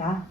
기도합니다.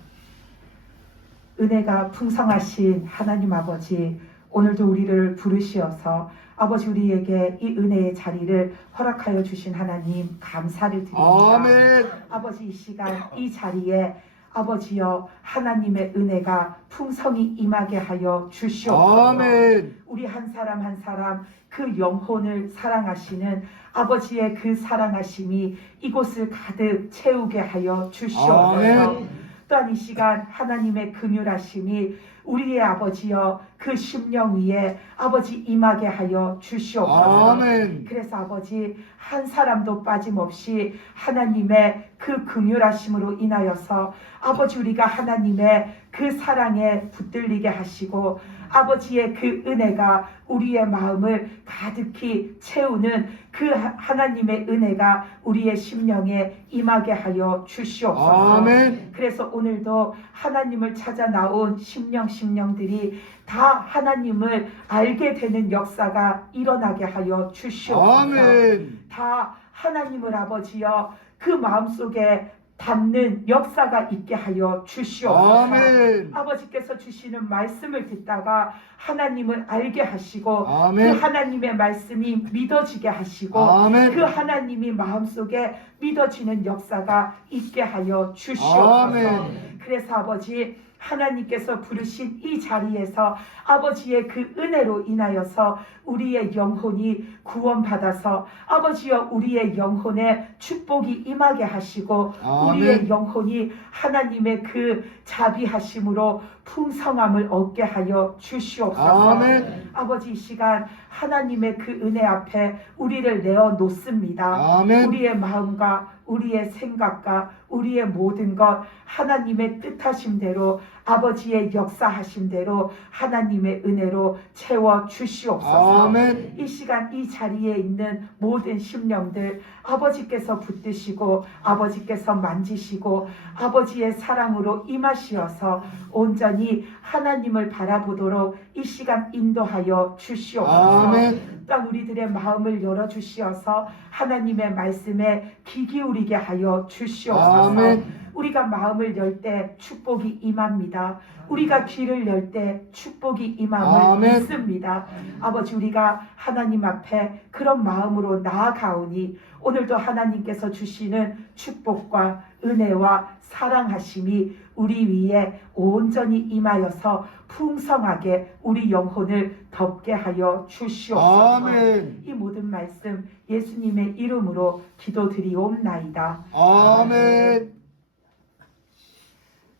은혜가 풍성하신 하나님 아버지, 오늘도 우리를 부르시어서 아버지 우리에게 이 은혜의 자리를 허락하여 주신 하나님 감사를 드립니다. 아멘. 아버지 이 시간 이 자리에 아버지여 하나님의 은혜가 풍성히 임하게 하여 주시옵소서. 아멘. 우리 한 사람 한 사람 그 영혼을 사랑하시는 아버지의 그 사랑하심이 이곳을 가득 채우게 하여 주시옵소서. 아멘. 또한 이 시간 하나님의 긍휼하심이 우리의 아버지여 그 심령 위에 아버지 임하게 하여 주시옵소서. 아멘. 그래서 아버지 한 사람도 빠짐없이 하나님의 그 긍휼하심으로 인하여서 아버지 우리가 하나님의 그 사랑에 붙들리게 하시고 아버지의 그 은혜가 우리의 마음을 가득히 채우는 그 하나님의 은혜가 우리의 심령에 임하게 하여 주시옵소서. 아멘. 그래서 오늘도 하나님을 찾아 나온 심령들이 다 하나님을 알게 되는 역사가 일어나게 하여 주시옵소서. 아멘. 다 하나님을 아버지여 그 마음속에 담는 역사가 있게 하여 주시옵소서. 아멘. 아버지께서 주시는 말씀을 듣다가 하나님을 알게 하시고 아멘. 그 하나님의 말씀이 믿어지게 하시고 아멘. 그 하나님이 마음속에 믿어지는 역사가 있게 하여 주시옵소서. 아멘. 그래서 아버지 하나님께서 부르신 이 자리에서 아버지의 그 은혜로 인하여서 우리의 영혼이 구원받아서 아버지여 우리의 영혼에 축복이 임하게 하시고 아멘. 우리의 영혼이 하나님의 그 자비하심으로 풍성함을 얻게 하여 주시옵소서. 아멘. 아버지 이 시간 하나님의 그 은혜 앞에 우리를 내어 놓습니다. 아멘. 우리의 마음과 우리의 생각과 우리의 모든 것 하나님의 뜻하심대로 아버지의 역사하심대로 하나님의 은혜로 채워 주시옵소서. 아멘. 이 시간 이 자리에 있는 모든 심령들 아버지께서 붙드시고 아버지께서 만지시고 아버지의 사랑으로 임하시어서 온전히 하나님을 바라보도록 이 시간 인도하여 주시옵소서. 아멘. 또한 우리들의 마음을 열어주시어서 하나님의 말씀에 귀 기울이게 하여 주시옵소서. 아멘. 우리가 마음을 열 때 축복이 임합니다. 우리가 귀를 열 때 축복이 임함을 아멘. 믿습니다. 아버지 우리가 하나님 앞에 그런 마음으로 나아가오니 오늘도 하나님께서 주시는 축복과 은혜와 사랑하심이 우리 위에 온전히 임하여서 풍성하게 우리 영혼을 덮게 하여 주시옵소서. 아멘. 이 모든 말씀 예수님의 이름으로 기도드리옵나이다. 아멘.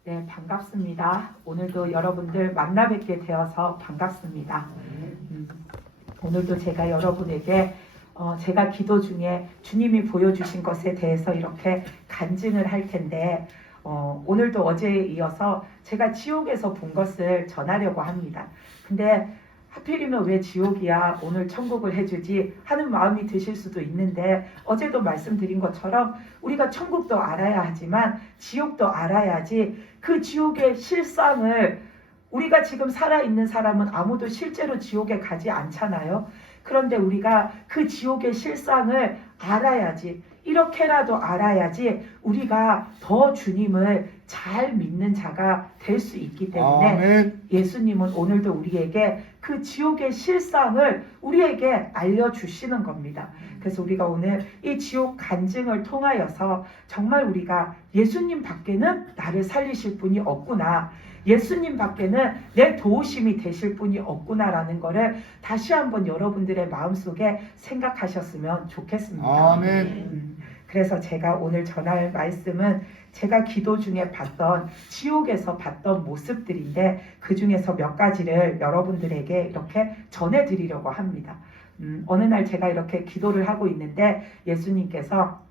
네, 반갑습니다. 오늘도 여러분들 만나 뵙게 되어서 반갑습니다. 오늘도 제가 여러분에게 제가 기도 중에 주님이 보여주신 것에 대해서 이렇게 간증을 할 텐데 오늘도 어제에 이어서 제가 지옥에서 본 것을 전하려고 합니다. 근데 하필이면 왜 지옥이야 오늘 천국을 해주지 하는 마음이 드실 수도 있는데 어제도 말씀드린 것처럼 우리가 천국도 알아야 하지만 지옥도 알아야지 그 지옥의 실상을 우리가 지금 살아있는 사람은 아무도 실제로 지옥에 가지 않잖아요. 그런데 우리가 그 지옥의 실상을 알아야지 이렇게라도 알아야지 우리가 더 주님을 잘 믿는 자가 될 수 있기 때문에 아멘. 예수님은 오늘도 우리에게 그 지옥의 실상을 우리에게 알려주시는 겁니다. 그래서 우리가 오늘 이 지옥 간증을 통하여서 정말 우리가 예수님 밖에는 나를 살리실 분이 없구나. 예수님 밖에는 내 도우심이 되실 분이 없구나라는 것을 다시 한번 여러분들의 마음속에 생각하셨으면 좋겠습니다. 아멘. 그래서 제가 오늘 전할 말씀은 제가 기도 중에 봤던 지옥에서 봤던 모습들인데 그 중에서 몇 가지를 여러분들에게 이렇게 전해드리려고 합니다. 어느 날 제가 이렇게 기도를 하고 있는데 예수님께서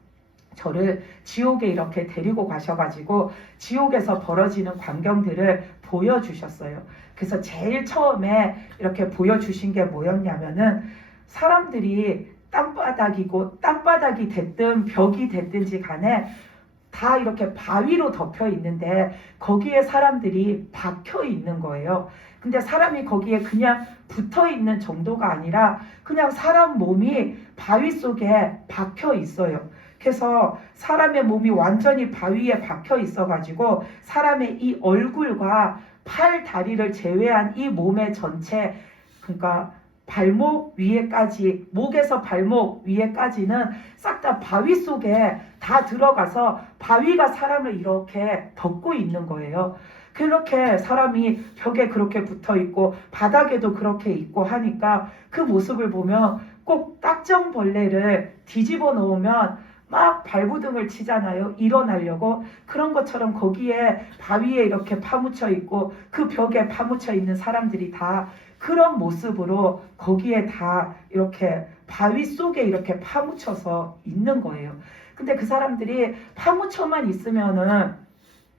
저를 지옥에 이렇게 데리고 가셔가지고 지옥에서 벌어지는 광경들을 보여주셨어요. 그래서 제일 처음에 이렇게 보여주신 게 뭐였냐면은 사람들이 땅바닥이 됐든 벽이 됐든지 간에 다 이렇게 바위로 덮여 있는데 거기에 사람들이 박혀 있는 거예요. 근데 사람이 거기에 그냥 붙어 있는 정도가 아니라 그냥 사람 몸이 바위 속에 박혀 있어요. 그래서 사람의 몸이 완전히 바위에 박혀 있어가지고 사람의 이 얼굴과 팔, 다리를 제외한 이 몸의 전체, 그러니까 발목 위에까지, 목에서 발목 위에까지는 싹 다 바위 속에 다 들어가서 바위가 사람을 이렇게 덮고 있는 거예요. 그렇게 사람이 벽에 그렇게 붙어 있고 바닥에도 그렇게 있고 하니까 그 모습을 보면 꼭 딱정벌레를 뒤집어 놓으면 막 발부둥을 치잖아요. 일어나려고. 그런 것처럼 거기에 바위에 이렇게 파묻혀 있고 그 벽에 파묻혀 있는 사람들이 다 그런 모습으로 거기에 다 이렇게 바위 속에 이렇게 파묻혀서 있는 거예요. 근데 그 사람들이 파묻혀만 있으면은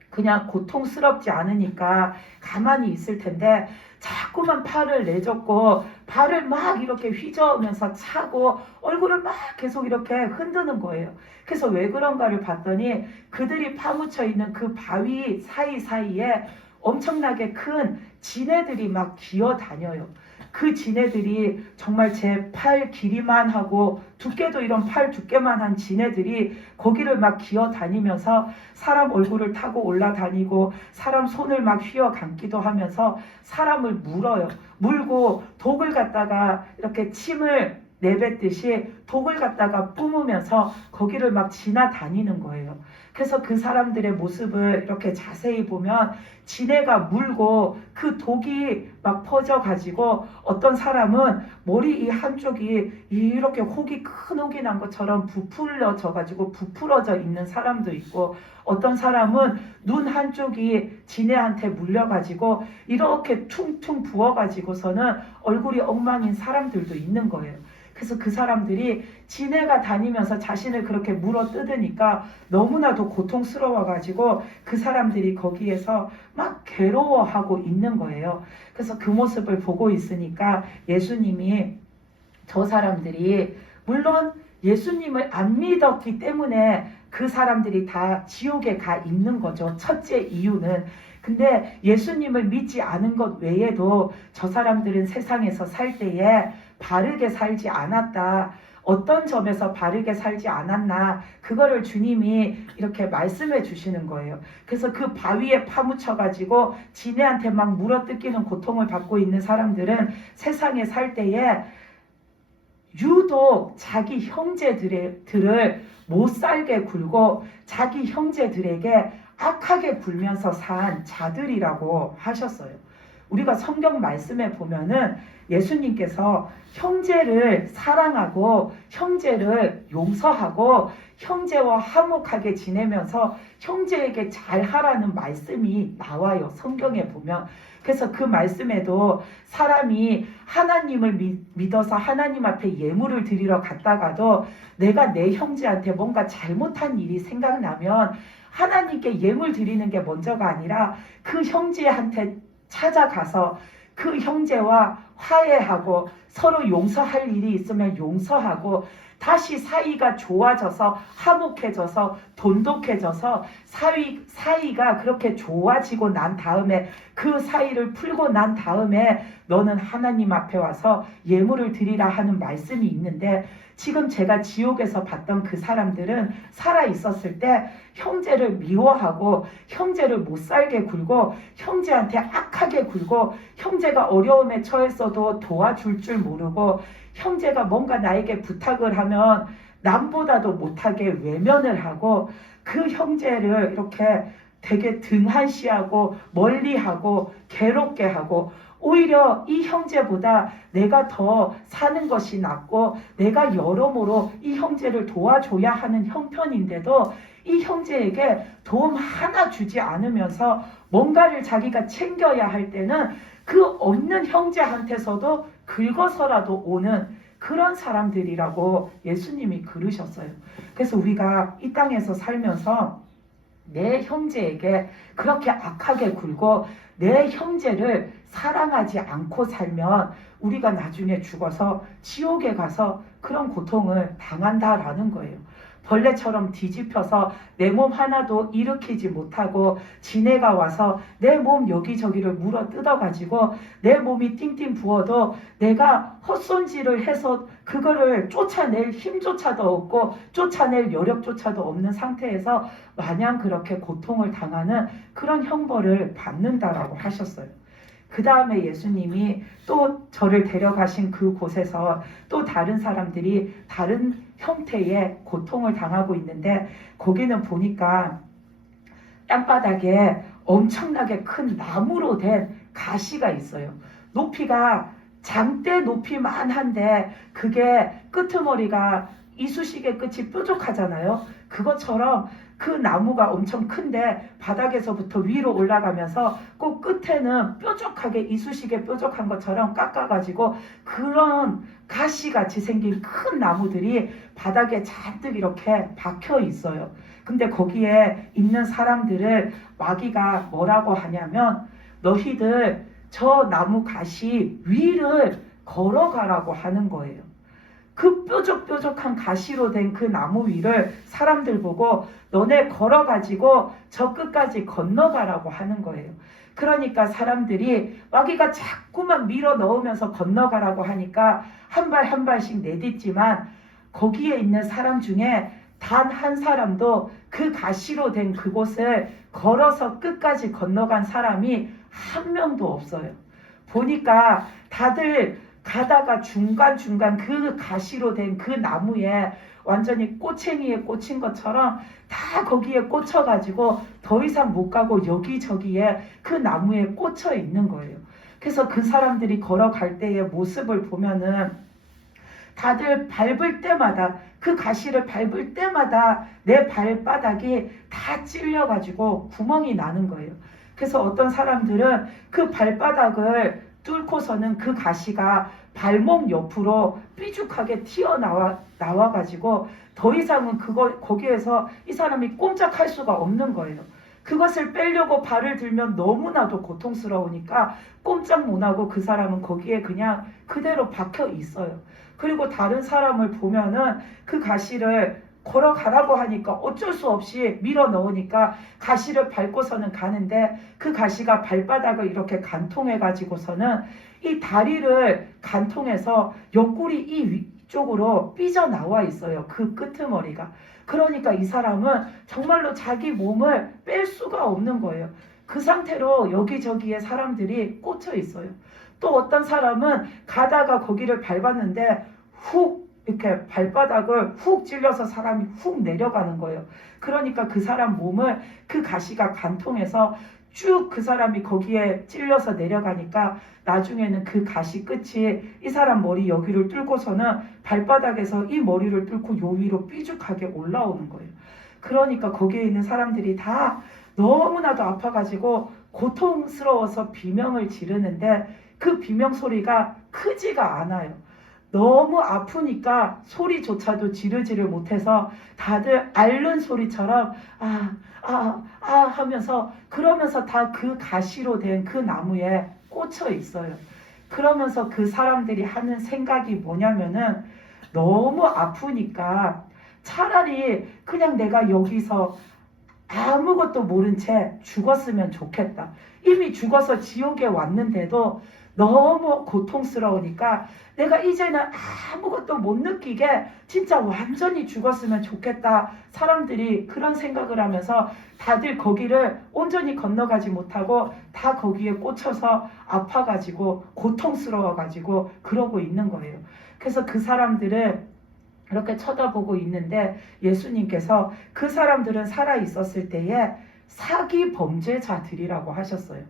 그냥 고통스럽지 않으니까 가만히 있을 텐데 자꾸만 팔을 내젓고 발을 막 이렇게 휘저으면서 차고 얼굴을 막 계속 이렇게 흔드는 거예요. 그래서 왜 그런가를 봤더니 그들이 파묻혀 있는 그 바위 사이사이에 엄청나게 큰 지네들이 막 기어다녀요. 그 지네들이 정말 제 팔 길이만 하고 두께도 이런 팔 두께만 한 지네들이 거기를 막 기어다니면서 사람 얼굴을 타고 올라다니고 사람 손을 막 휘어 감기도 하면서 사람을 물어요. 물고 독을 갖다가 이렇게 침을 내뱉듯이 독을 갖다가 뿜으면서 거기를 막 지나다니는 거예요. 그래서 그 사람들의 모습을 이렇게 자세히 보면 지네가 물고 그 독이 막 퍼져가지고 어떤 사람은 머리 이 한쪽이 이렇게 혹이 큰 혹이 난 것처럼 부풀려져가지고 부풀어져 있는 사람도 있고 어떤 사람은 눈 한쪽이 지네한테 물려가지고 이렇게 퉁퉁 부어가지고서는 얼굴이 엉망인 사람들도 있는 거예요. 그래서 그 사람들이 지네가 다니면서 자신을 그렇게 물어 뜯으니까 너무나도 고통스러워가지고 그 사람들이 거기에서 막 괴로워하고 있는 거예요. 그래서 그 모습을 보고 있으니까 예수님이 저 사람들이 물론 예수님을 안 믿었기 때문에 그 사람들이 다 지옥에 가 있는 거죠. 첫째 이유는. 근데 예수님을 믿지 않은 것 외에도 저 사람들은 세상에서 살 때에 바르게 살지 않았다. 어떤 점에서 바르게 살지 않았나 그거를 주님이 이렇게 말씀해 주시는 거예요. 그래서 그 바위에 파묻혀 가지고 지네한테 막 물어뜯기는 고통을 받고 있는 사람들은 세상에 살 때에 유독 자기 형제들을 못 살게 굴고 자기 형제들에게 악하게 굴면서 산 자들이라고 하셨어요. 우리가 성경 말씀에 보면은 예수님께서 형제를 사랑하고 형제를 용서하고 형제와 화목하게 지내면서 형제에게 잘하라는 말씀이 나와요. 성경에 보면. 그래서 그 말씀에도 사람이 하나님을 믿어서 하나님 앞에 예물을 드리러 갔다가도 내가 내 형제한테 뭔가 잘못한 일이 생각나면 하나님께 예물 드리는 게 먼저가 아니라 그 형제한테 찾아가서 그 형제와 화해하고 서로 용서할 일이 있으면 용서하고 다시 사이가 좋아져서 화목해져서 돈독해져서 사이가 그렇게 좋아지고 난 다음에 그 사이를 풀고 난 다음에 너는 하나님 앞에 와서 예물을 드리라 하는 말씀이 있는데 지금 제가 지옥에서 봤던 그 사람들은 살아 있었을 때 형제를 미워하고 형제를 못 살게 굴고 형제한테 악하게 굴고 형제가 어려움에 처했어도 도와줄 줄 모르고 형제가 뭔가 나에게 부탁을 하면 남보다도 못하게 외면을 하고 그 형제를 이렇게 되게 등한시하고 멀리하고 괴롭게 하고 오히려 이 형제보다 내가 더 사는 것이 낫고 내가 여러모로 이 형제를 도와줘야 하는 형편인데도 이 형제에게 도움 하나 주지 않으면서 뭔가를 자기가 챙겨야 할 때는 그 없는 형제한테서도 긁어서라도 오는 그런 사람들이라고 예수님이 그러셨어요. 그래서 우리가 이 땅에서 살면서 내 형제에게 그렇게 악하게 굴고 내 형제를 사랑하지 않고 살면 우리가 나중에 죽어서 지옥에 가서 그런 고통을 당한다라는 거예요. 벌레처럼 뒤집혀서 내 몸 하나도 일으키지 못하고 지네가 와서 내 몸 여기저기를 물어 뜯어가지고 내 몸이 띵띵 부어도 내가 헛손질을 해서 그거를 쫓아낼 힘조차도 없고 쫓아낼 여력조차도 없는 상태에서 마냥 그렇게 고통을 당하는 그런 형벌을 받는다라고 하셨어요. 그 다음에 예수님이 또 저를 데려가신 그곳에서 또 다른 사람들이 다른 형태의 고통을 당하고 있는데 거기는 보니까 땅바닥에 엄청나게 큰 나무로 된 가시가 있어요. 높이가 장대 높이만 한데 그게 끄트머리가 이쑤시개 끝이 뾰족하잖아요. 그것처럼 그 나무가 엄청 큰데 바닥에서부터 위로 올라가면서 꼭 끝에는 뾰족하게 이쑤시개 뾰족한 것처럼 깎아가지고 그런 가시같이 생긴 큰 나무들이 바닥에 잔뜩 이렇게 박혀 있어요. 근데 거기에 있는 사람들을 마귀가 뭐라고 하냐면 너희들 저 나무 가시 위를 걸어가라고 하는 거예요. 그 뾰족뾰족한 가시로 된 그 나무 위를 사람들 보고 너네 걸어가지고 저 끝까지 건너가라고 하는 거예요. 그러니까 사람들이 마귀가 자꾸만 밀어 넣으면서 건너가라고 하니까 한 발 한 발씩 내딛지만 거기에 있는 사람 중에 단 한 사람도 그 가시로 된 그곳을 걸어서 끝까지 건너간 사람이 한 명도 없어요. 보니까 다들 가다가 중간중간 그 가시로 된 그 나무에 완전히 꼬챙이에 꽂힌 것처럼 다 거기에 꽂혀가지고 더 이상 못 가고 여기저기에 그 나무에 꽂혀 있는 거예요. 그래서 그 사람들이 걸어갈 때의 모습을 보면은 다들 밟을 때마다 그 가시를 밟을 때마다 내 발바닥이 다 찔려가지고 구멍이 나는 거예요. 그래서 어떤 사람들은 그 발바닥을 뚫고서는 그 가시가 발목 옆으로 삐죽하게 튀어나와가지고 더 이상은 거기에서 이 사람이 꼼짝할 수가 없는 거예요. 그것을 빼려고 발을 들면 너무나도 고통스러우니까 꼼짝 못하고 그 사람은 거기에 그냥 그대로 박혀 있어요. 그리고 다른 사람을 보면은 그 가시를 걸어가라고 하니까 어쩔 수 없이 밀어 넣으니까 가시를 밟고서는 가는데 그 가시가 발바닥을 이렇게 간통해 가지고서는 이 다리를 간통해서 옆구리 이 위쪽으로 삐져나와 있어요. 그 끄트머리가. 그러니까 이 사람은 정말로 자기 몸을 뺄 수가 없는 거예요. 그 상태로 여기저기에 사람들이 꽂혀 있어요. 또 어떤 사람은 가다가 거기를 밟았는데 훅 이렇게 발바닥을 훅 찔려서 사람이 훅 내려가는 거예요. 그러니까 그 사람 몸을 그 가시가 간통해서 쭉 그 사람이 거기에 찔려서 내려가니까 나중에는 그 가시 끝이 이 사람 머리 여기를 뚫고서는 발바닥에서 이 머리를 뚫고 요 위로 삐죽하게 올라오는 거예요. 그러니까 거기에 있는 사람들이 다 너무나도 아파가지고 고통스러워서 비명을 지르는데 그 비명 소리가 크지가 않아요. 너무 아프니까 소리조차도 지르지를 못해서 다들 앓는 소리처럼 하면서 그러면서 다 그 가시로 된 그 나무에 꽂혀 있어요. 그러면서 그 사람들이 하는 생각이 뭐냐면은 너무 아프니까 차라리 그냥 내가 여기서 아무것도 모른 채 죽었으면 좋겠다. 이미 죽어서 지옥에 왔는데도 너무 고통스러우니까 내가 이제는 아무것도 못 느끼게 진짜 완전히 죽었으면 좋겠다. 사람들이 그런 생각을 하면서 다들 거기를 온전히 건너가지 못하고 다 거기에 꽂혀서 아파가지고 고통스러워가지고 그러고 있는 거예요. 그래서 그 사람들을 이렇게 쳐다보고 있는데 예수님께서 그 사람들은 살아 있었을 때에 사기 범죄자들이라고 하셨어요.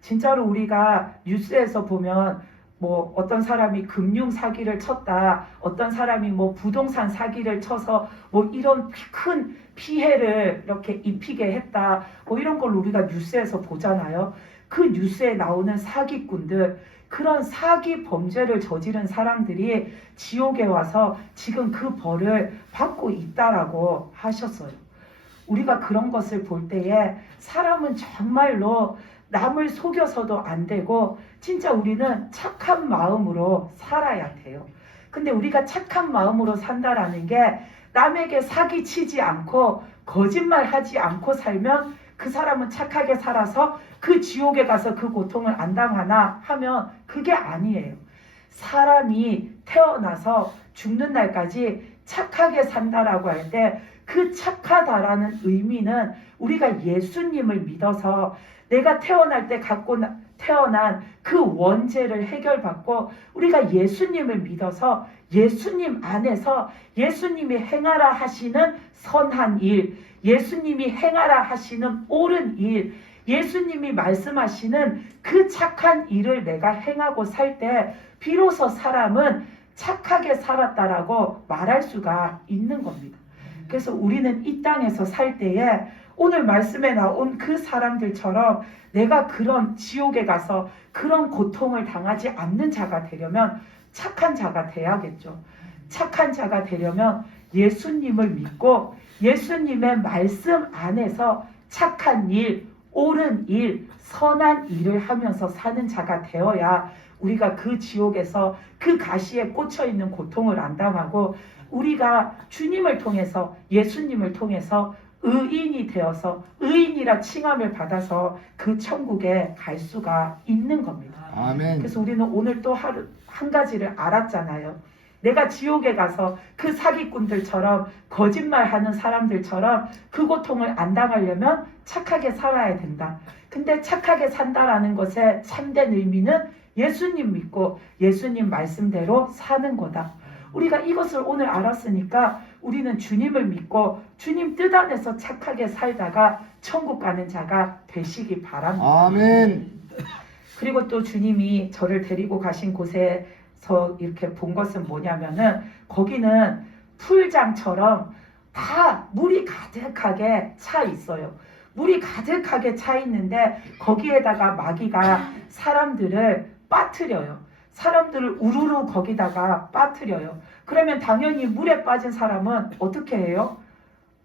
진짜로 우리가 뉴스에서 보면 뭐 어떤 사람이 금융 사기를 쳤다, 어떤 사람이 뭐 부동산 사기를 쳐서 뭐 이런 큰 피해를 이렇게 입히게 했다, 뭐 이런 걸 우리가 뉴스에서 보잖아요. 그 뉴스에 나오는 사기꾼들, 그런 사기 범죄를 저지른 사람들이 지옥에 와서 지금 그 벌을 받고 있다라고 하셨어요. 우리가 그런 것을 볼 때에 사람은 정말로 남을 속여서도 안 되고 진짜 우리는 착한 마음으로 살아야 돼요. 근데 우리가 착한 마음으로 산다라는 게 남에게 사기치지 않고 거짓말하지 않고 살면 그 사람은 착하게 살아서 그 지옥에 가서 그 고통을 안 당하나 하면 그게 아니에요. 사람이 태어나서 죽는 날까지 착하게 산다라고 할 때 그 착하다라는 의미는 우리가 예수님을 믿어서 내가 태어날 때 태어난 그 원죄를 해결받고 우리가 예수님을 믿어서 예수님 안에서 예수님이 행하라 하시는 선한 일, 예수님이 행하라 하시는 옳은 일, 예수님이 말씀하시는 그 착한 일을 내가 행하고 살 때 비로소 사람은 착하게 살았다라고 말할 수가 있는 겁니다. 그래서 우리는 이 땅에서 살 때에 오늘 말씀에 나온 그 사람들처럼 내가 그런 지옥에 가서 그런 고통을 당하지 않는 자가 되려면 착한 자가 돼야겠죠. 착한 자가 되려면 예수님을 믿고 예수님의 말씀 안에서 착한 일, 옳은 일, 선한 일을 하면서 사는 자가 되어야 우리가 그 지옥에서 그 가시에 꽂혀 있는 고통을 안 당하고 우리가 주님을 통해서 예수님을 통해서 의인이 되어서 의인이라 칭함을 받아서 그 천국에 갈 수가 있는 겁니다. 아멘. 그래서 우리는 오늘 또 한 가지를 알았잖아요. 내가 지옥에 가서 그 사기꾼들처럼 거짓말하는 사람들처럼 그 고통을 안 당하려면 착하게 살아야 된다. 근데 착하게 산다라는 것의 참된 의미는 예수님 믿고 예수님 말씀대로 사는 거다. 우리가 이것을 오늘 알았으니까 우리는 주님을 믿고 주님 뜻 안에서 착하게 살다가 천국 가는 자가 되시기 바랍니다. 아멘. 그리고 또 주님이 저를 데리고 가신 곳에서 이렇게 본 것은 뭐냐면은 거기는 풀장처럼 다 물이 가득하게 차 있어요. 물이 가득하게 차 있는데 거기에다가 마귀가 사람들을 빠뜨려요. 사람들을 우르르 거기다가 빠뜨려요. 그러면 당연히 물에 빠진 사람은 어떻게 해요?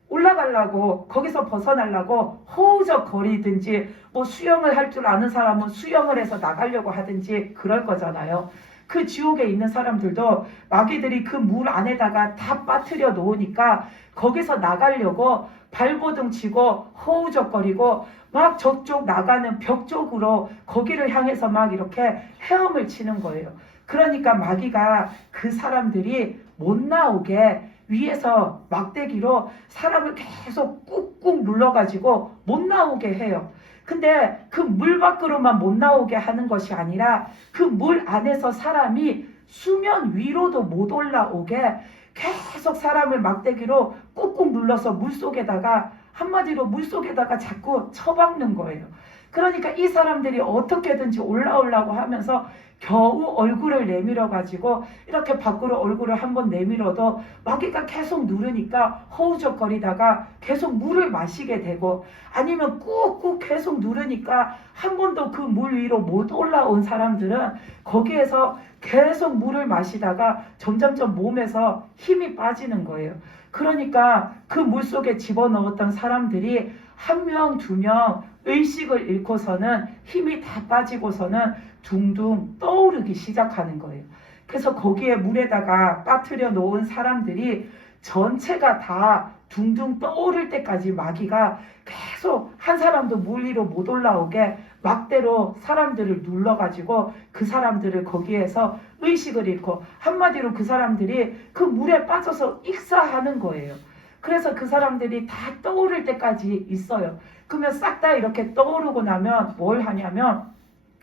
올라가려고 거기서 벗어나려고 허우적거리든지 뭐 수영을 할 줄 아는 사람은 수영을 해서 나가려고 하든지 그럴 거잖아요. 그 지옥에 있는 사람들도 마귀들이 그 물 안에다가 다 빠뜨려 놓으니까 거기서 나가려고 발버둥 치고 허우적거리고 막 저쪽 나가는 벽 쪽으로 거기를 향해서 막 이렇게 헤엄을 치는 거예요. 그러니까 마귀가 그 사람들이 못 나오게 위에서 막대기로 사람을 계속 꾹꾹 눌러가지고 못 나오게 해요. 근데 그 물 밖으로만 못 나오게 하는 것이 아니라 그 물 안에서 사람이 수면 위로도 못 올라오게 계속 사람을 막대기로 꾹꾹 눌러서 물속에다가 한마디로 물속에다가 자꾸 처박는 거예요. 그러니까 이 사람들이 어떻게든지 올라오려고 하면서 겨우 얼굴을 내밀어 가지고 이렇게 밖으로 얼굴을 한번 내밀어도 마귀가 계속 누르니까 허우적거리다가 계속 물을 마시게 되고 아니면 꾹꾹 계속 누르니까 한 번도 그 물 위로 못 올라온 사람들은 거기에서 계속 물을 마시다가 점점점 몸에서 힘이 빠지는 거예요. 그러니까 그 물속에 집어넣었던 사람들이 한 명, 두 명 의식을 잃고서는 힘이 다 빠지고서는 둥둥 떠오르기 시작하는 거예요. 그래서 거기에 물에다가 빠뜨려 놓은 사람들이 전체가 다 둥둥 떠오를 때까지 마귀가 계속 한 사람도 물 위로 못 올라오게 막대로 사람들을 눌러가지고 그 사람들을 거기에서 의식을 잃고 한마디로 그 사람들이 그 물에 빠져서 익사하는 거예요. 그래서 그 사람들이 다 떠오를 때까지 있어요. 그러면 싹 다 이렇게 떠오르고 나면 뭘 하냐면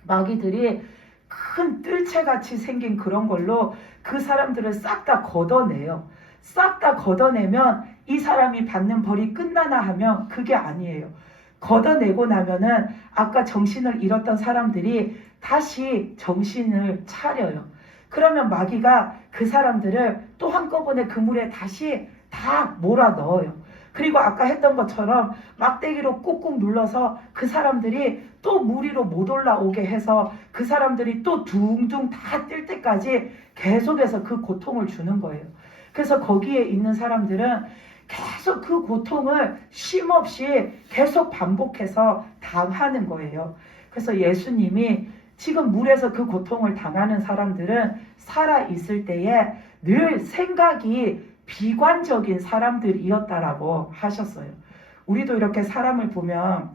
마귀들이 큰 뜰채같이 생긴 그런 걸로 그 사람들을 싹 다 걷어내요. 싹 다 걷어내면 이 사람이 받는 벌이 끝나나 하면 그게 아니에요. 걷어내고 나면은 아까 정신을 잃었던 사람들이 다시 정신을 차려요. 그러면 마귀가 그 사람들을 또 한꺼번에 그 물에 다시 다 몰아 넣어요. 그리고 아까 했던 것처럼 막대기로 꾹꾹 눌러서 그 사람들이 또 물 위로 못 올라오게 해서 그 사람들이 또 둥둥 다 뜰 때까지 계속해서 그 고통을 주는 거예요. 그래서 거기에 있는 사람들은 계속 그 고통을 쉼없이 계속 반복해서 당하는 거예요. 그래서 예수님이 지금 물에서 그 고통을 당하는 사람들은 살아있을 때에 늘 생각이 비관적인 사람들이었다라고 하셨어요. 우리도 이렇게 사람을 보면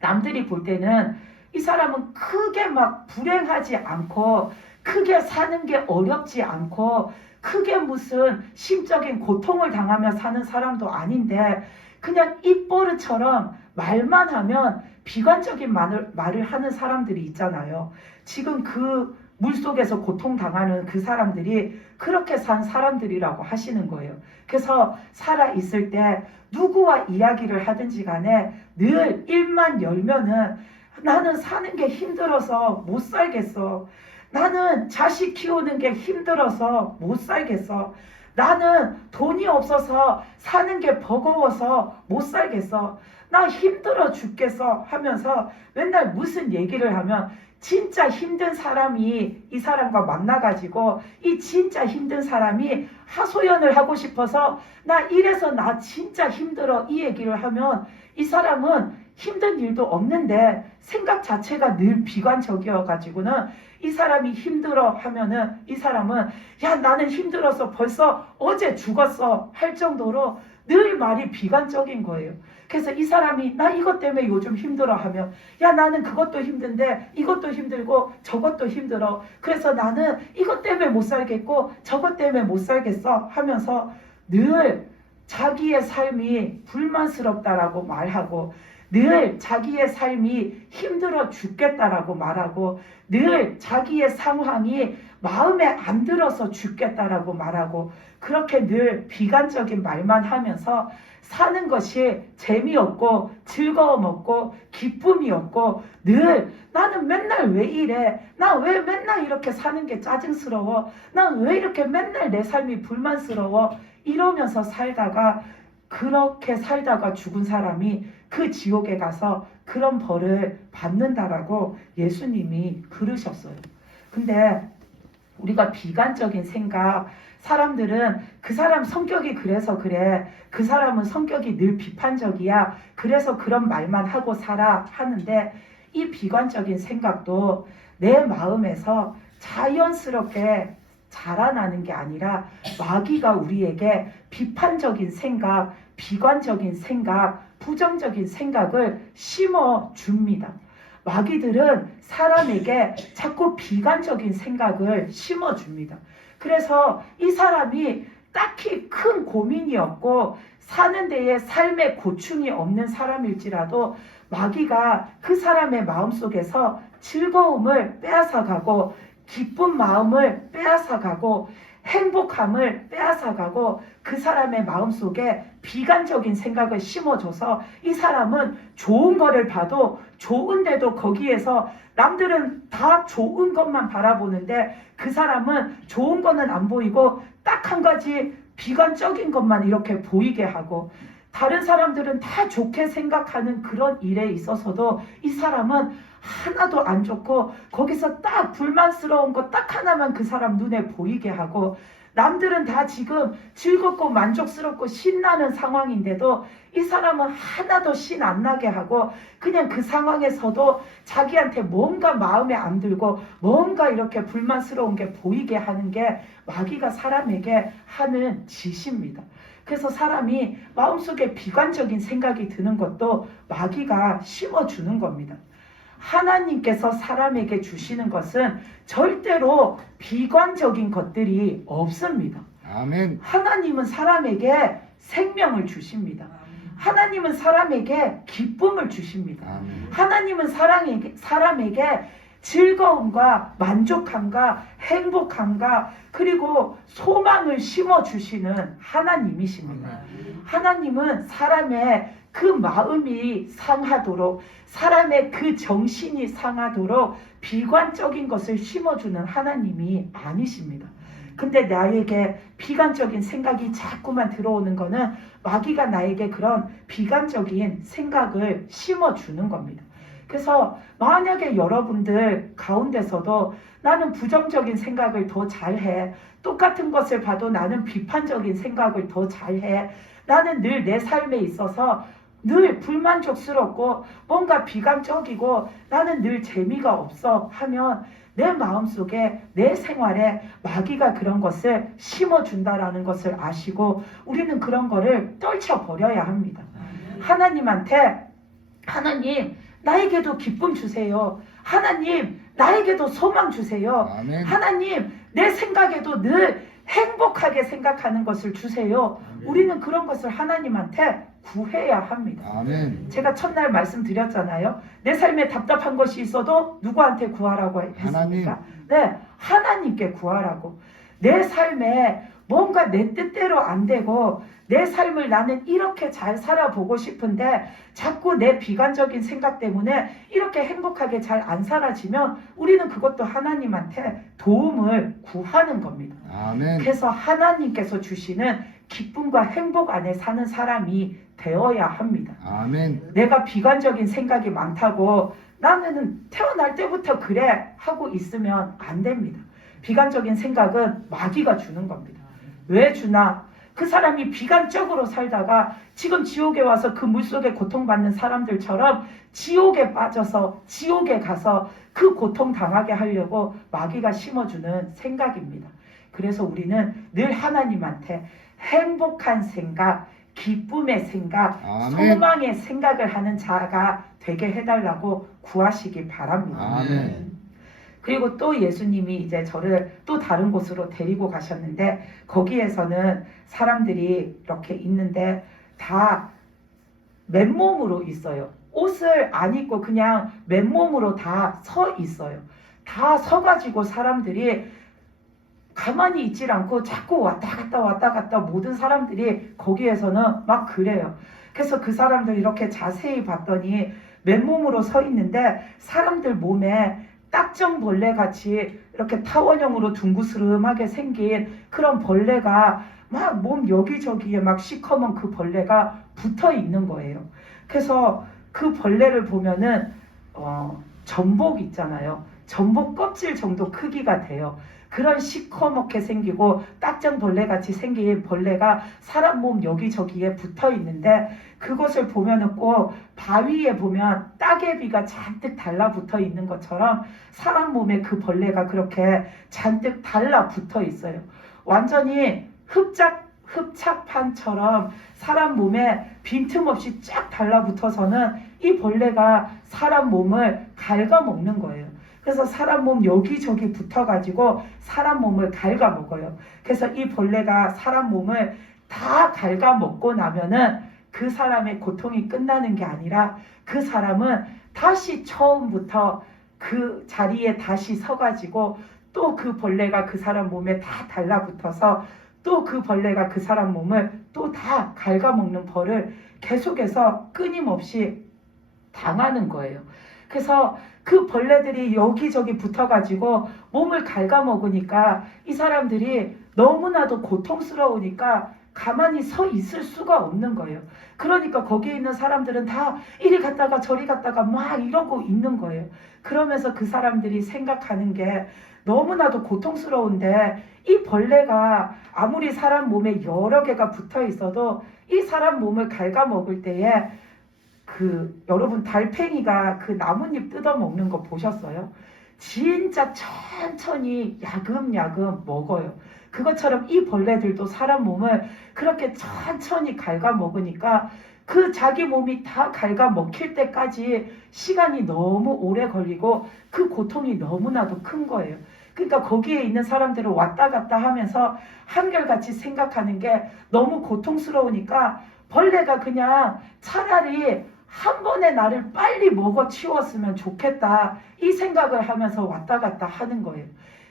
남들이 볼 때는 이 사람은 크게 막 불행하지 않고 크게 사는 게 어렵지 않고 크게 무슨 심적인 고통을 당하며 사는 사람도 아닌데 그냥 입버릇처럼 말만 하면 비관적인 말을 하는 사람들이 있잖아요. 지금 그 물속에서 고통당하는 그 사람들이 그렇게 산 사람들이라고 하시는 거예요. 그래서 살아있을 때 누구와 이야기를 하든지 간에 늘 입만 열면은 나는 사는 게 힘들어서 못 살겠어. 나는 자식 키우는 게 힘들어서 못 살겠어. 나는 돈이 없어서 사는 게 버거워서 못 살겠어. 나 힘들어 죽겠어 하면서 맨날 무슨 얘기를 하면 진짜 힘든 사람이 이 사람과 만나가지고 이 진짜 힘든 사람이 하소연을 하고 싶어서 나 이래서 나 진짜 힘들어 이 얘기를 하면 이 사람은 힘든 일도 없는데 생각 자체가 늘 비관적이어가지고는 이 사람이 힘들어 하면은 이 사람은 야 나는 힘들어서 벌써 어제 죽었어 할 정도로 늘 말이 비관적인 거예요. 그래서 이 사람이 나 이것 때문에 요즘 힘들어 하면 야 나는 그것도 힘든데 이것도 힘들고 저것도 힘들어. 그래서 나는 이것 때문에 못 살겠고 저것 때문에 못 살겠어 하면서 늘 자기의 삶이 불만스럽다라고 말하고 늘 자기의 삶이 힘들어 죽겠다라고 말하고 늘 자기의 상황이 마음에 안 들어서 죽겠다라고 말하고 그렇게 늘 비관적인 말만 하면서 사는 것이 재미없고 즐거움 없고 기쁨이 없고 늘 나는 맨날 왜 이래? 나 왜 맨날 이렇게 사는 게 짜증스러워? 난 왜 이렇게 맨날 내 삶이 불만스러워? 이러면서 살다가 그렇게 살다가 죽은 사람이 그 지옥에 가서 그런 벌을 받는다라고 예수님이 그러셨어요. 근데 우리가 비관적인 생각, 사람들은 그 사람 성격이 그래서 그래. 그 사람은 성격이 늘 비판적이야. 그래서 그런 말만 하고 살아 하는데 이 비관적인 생각도 내 마음에서 자연스럽게 자라나는 게 아니라 마귀가 우리에게 비판적인 생각, 비관적인 생각, 부정적인 생각을 심어줍니다. 마귀들은 사람에게 자꾸 비관적인 생각을 심어줍니다. 그래서 이 사람이 딱히 큰 고민이 없고 사는 데에 삶의 고충이 없는 사람일지라도 마귀가 그 사람의 마음속에서 즐거움을 빼앗아가고 기쁜 마음을 빼앗아가고 행복함을 빼앗아가고 그 사람의 마음속에 비관적인 생각을 심어줘서 이 사람은 좋은 거를 봐도 좋은데도 거기에서 남들은 다 좋은 것만 바라보는데 그 사람은 좋은 거는 안 보이고 딱 한 가지 비관적인 것만 이렇게 보이게 하고 다른 사람들은 다 좋게 생각하는 그런 일에 있어서도 이 사람은 하나도 안 좋고 거기서 딱 불만스러운 거 딱 하나만 그 사람 눈에 보이게 하고 남들은 다 지금 즐겁고 만족스럽고 신나는 상황인데도 이 사람은 하나도 신 안 나게 하고 그냥 그 상황에서도 자기한테 뭔가 마음에 안 들고 뭔가 이렇게 불만스러운 게 보이게 하는 게 마귀가 사람에게 하는 짓입니다. 그래서 사람이 마음속에 비관적인 생각이 드는 것도 마귀가 심어주는 겁니다. 하나님께서 사람에게 주시는 것은 절대로 비관적인 것들이 없습니다. 아멘. 하나님은 사람에게 생명을 주십니다. 하나님은 사람에게 기쁨을 주십니다. 아멘. 하나님은 사람에게 즐거움과 만족함과 행복함과 그리고 소망을 심어주시는 하나님이십니다. 하나님은 사람의 그 마음이 상하도록 사람의 그 정신이 상하도록 비관적인 것을 심어주는 하나님이 아니십니다. 근데 나에게 비관적인 생각이 자꾸만 들어오는 거는 마귀가 나에게 그런 비관적인 생각을 심어주는 겁니다. 그래서 만약에 여러분들 가운데서도 나는 부정적인 생각을 더 잘해. 똑같은 것을 봐도 나는 비판적인 생각을 더 잘해. 나는 늘 내 삶에 있어서 늘 불만족스럽고 뭔가 비관적이고 나는 늘 재미가 없어 하면 내 마음속에 내 생활에 마귀가 그런 것을 심어준다라는 것을 아시고 우리는 그런 거를 떨쳐버려야 합니다. 하나님한테 하나님 나에게도 기쁨 주세요. 하나님 나에게도 소망 주세요. 아멘. 하나님 내 생각에도 늘 행복하게 생각하는 것을 주세요. 우리는 그런 것을 하나님한테 구해야 합니다. 아멘. 제가 첫날 말씀드렸잖아요. 내 삶에 답답한 것이 있어도 누구한테 구하라고 했습니까? 네, 하나님께 구하라고. 내 삶에 뭔가 내 뜻대로 안 되고 내 삶을 나는 이렇게 잘 살아보고 싶은데 자꾸 내 비관적인 생각 때문에 이렇게 행복하게 잘 안 살아지면 우리는 그것도 하나님한테 도움을 구하는 겁니다. 아멘. 그래서 하나님께서 주시는 기쁨과 행복 안에 사는 사람이 되어야 합니다. 아멘. 내가 비관적인 생각이 많다고 나는 태어날 때부터 그래 하고 있으면 안 됩니다. 비관적인 생각은 마귀가 주는 겁니다. 왜 주나? 그 사람이 비관적으로 살다가 지금 지옥에 와서 그 물속에 고통받는 사람들처럼 지옥에 빠져서 지옥에 가서 그 고통 당하게 하려고 마귀가 심어주는 생각입니다. 그래서 우리는 늘 하나님한테 행복한 생각, 기쁨의 생각, 아멘. 소망의 생각을 하는 자가 되게 해달라고 구하시기 바랍니다. 아멘. 그리고 또 예수님이 이제 저를 또 다른 곳으로 데리고 가셨는데 거기에서는 사람들이 이렇게 있는데 다 맨몸으로 있어요. 옷을 안 입고 그냥 맨몸으로 다 서 있어요. 다 서가지고 사람들이 가만히 있질 않고 자꾸 왔다 갔다 모든 사람들이 거기에서는 막 그래요. 그래서 그 사람들 이렇게 자세히 봤더니 맨몸으로 서 있는데 사람들 몸에 딱정벌레 같이 이렇게 타원형으로 둥그스름하게 생긴 그런 벌레가 막 몸 여기저기에 막 시커먼 그 벌레가 붙어 있는 거예요. 그래서 그 벌레를 보면은 전복 있잖아요. 전복 껍질 정도 크기가 돼요. 그런 시커멓게 생기고 딱정벌레 같이 생긴 벌레가 사람 몸 여기저기에 붙어 있는데 그것을 보면은 꼭 바위에 보면 따개비가 잔뜩 달라붙어 있는 것처럼 사람 몸에 그 벌레가 그렇게 잔뜩 달라붙어 있어요. 완전히 흡착판처럼 사람 몸에 빈틈없이 쫙 달라붙어서는 이 벌레가 사람 몸을 갉아먹는 거예요. 그래서 사람 몸 여기저기 붙어가지고 사람 몸을 갉아먹어요. 그래서 이 벌레가 사람 몸을 다 갉아먹고 나면은 그 사람의 고통이 끝나는 게 아니라 그 사람은 다시 처음부터 그 자리에 다시 서가지고 또 그 벌레가 그 사람 몸에 다 달라붙어서 또 그 벌레가 그 사람 몸을 또 다 갉아먹는 벌을 계속해서 끊임없이 당하는 거예요. 그래서 그 벌레들이 여기저기 붙어가지고 몸을 갉아먹으니까 이 사람들이 너무나도 고통스러우니까 가만히 서 있을 수가 없는 거예요. 그러니까 거기에 있는 사람들은 다 이리 갔다가 저리 갔다가 막 이러고 있는 거예요. 그러면서 그 사람들이 생각하는 게 너무나도 고통스러운데 이 벌레가 아무리 사람 몸에 여러 개가 붙어 있어도 이 사람 몸을 갉아먹을 때에 여러분 달팽이가 그 나뭇잎 뜯어먹는 거 보셨어요? 진짜 천천히 야금야금 먹어요. 그것처럼 이 벌레들도 사람 몸을 그렇게 천천히 갉아먹으니까 그 자기 몸이 다 갉아먹힐 때까지 시간이 너무 오래 걸리고 그 고통이 너무나도 큰 거예요. 그러니까 거기에 있는 사람들을 왔다 갔다 하면서 한결같이 생각하는 게 너무 고통스러우니까 벌레가 그냥 차라리 한 번에 나를 빨리 먹어 치웠으면 좋겠다 이 생각을 하면서 왔다 갔다 하는 거예요.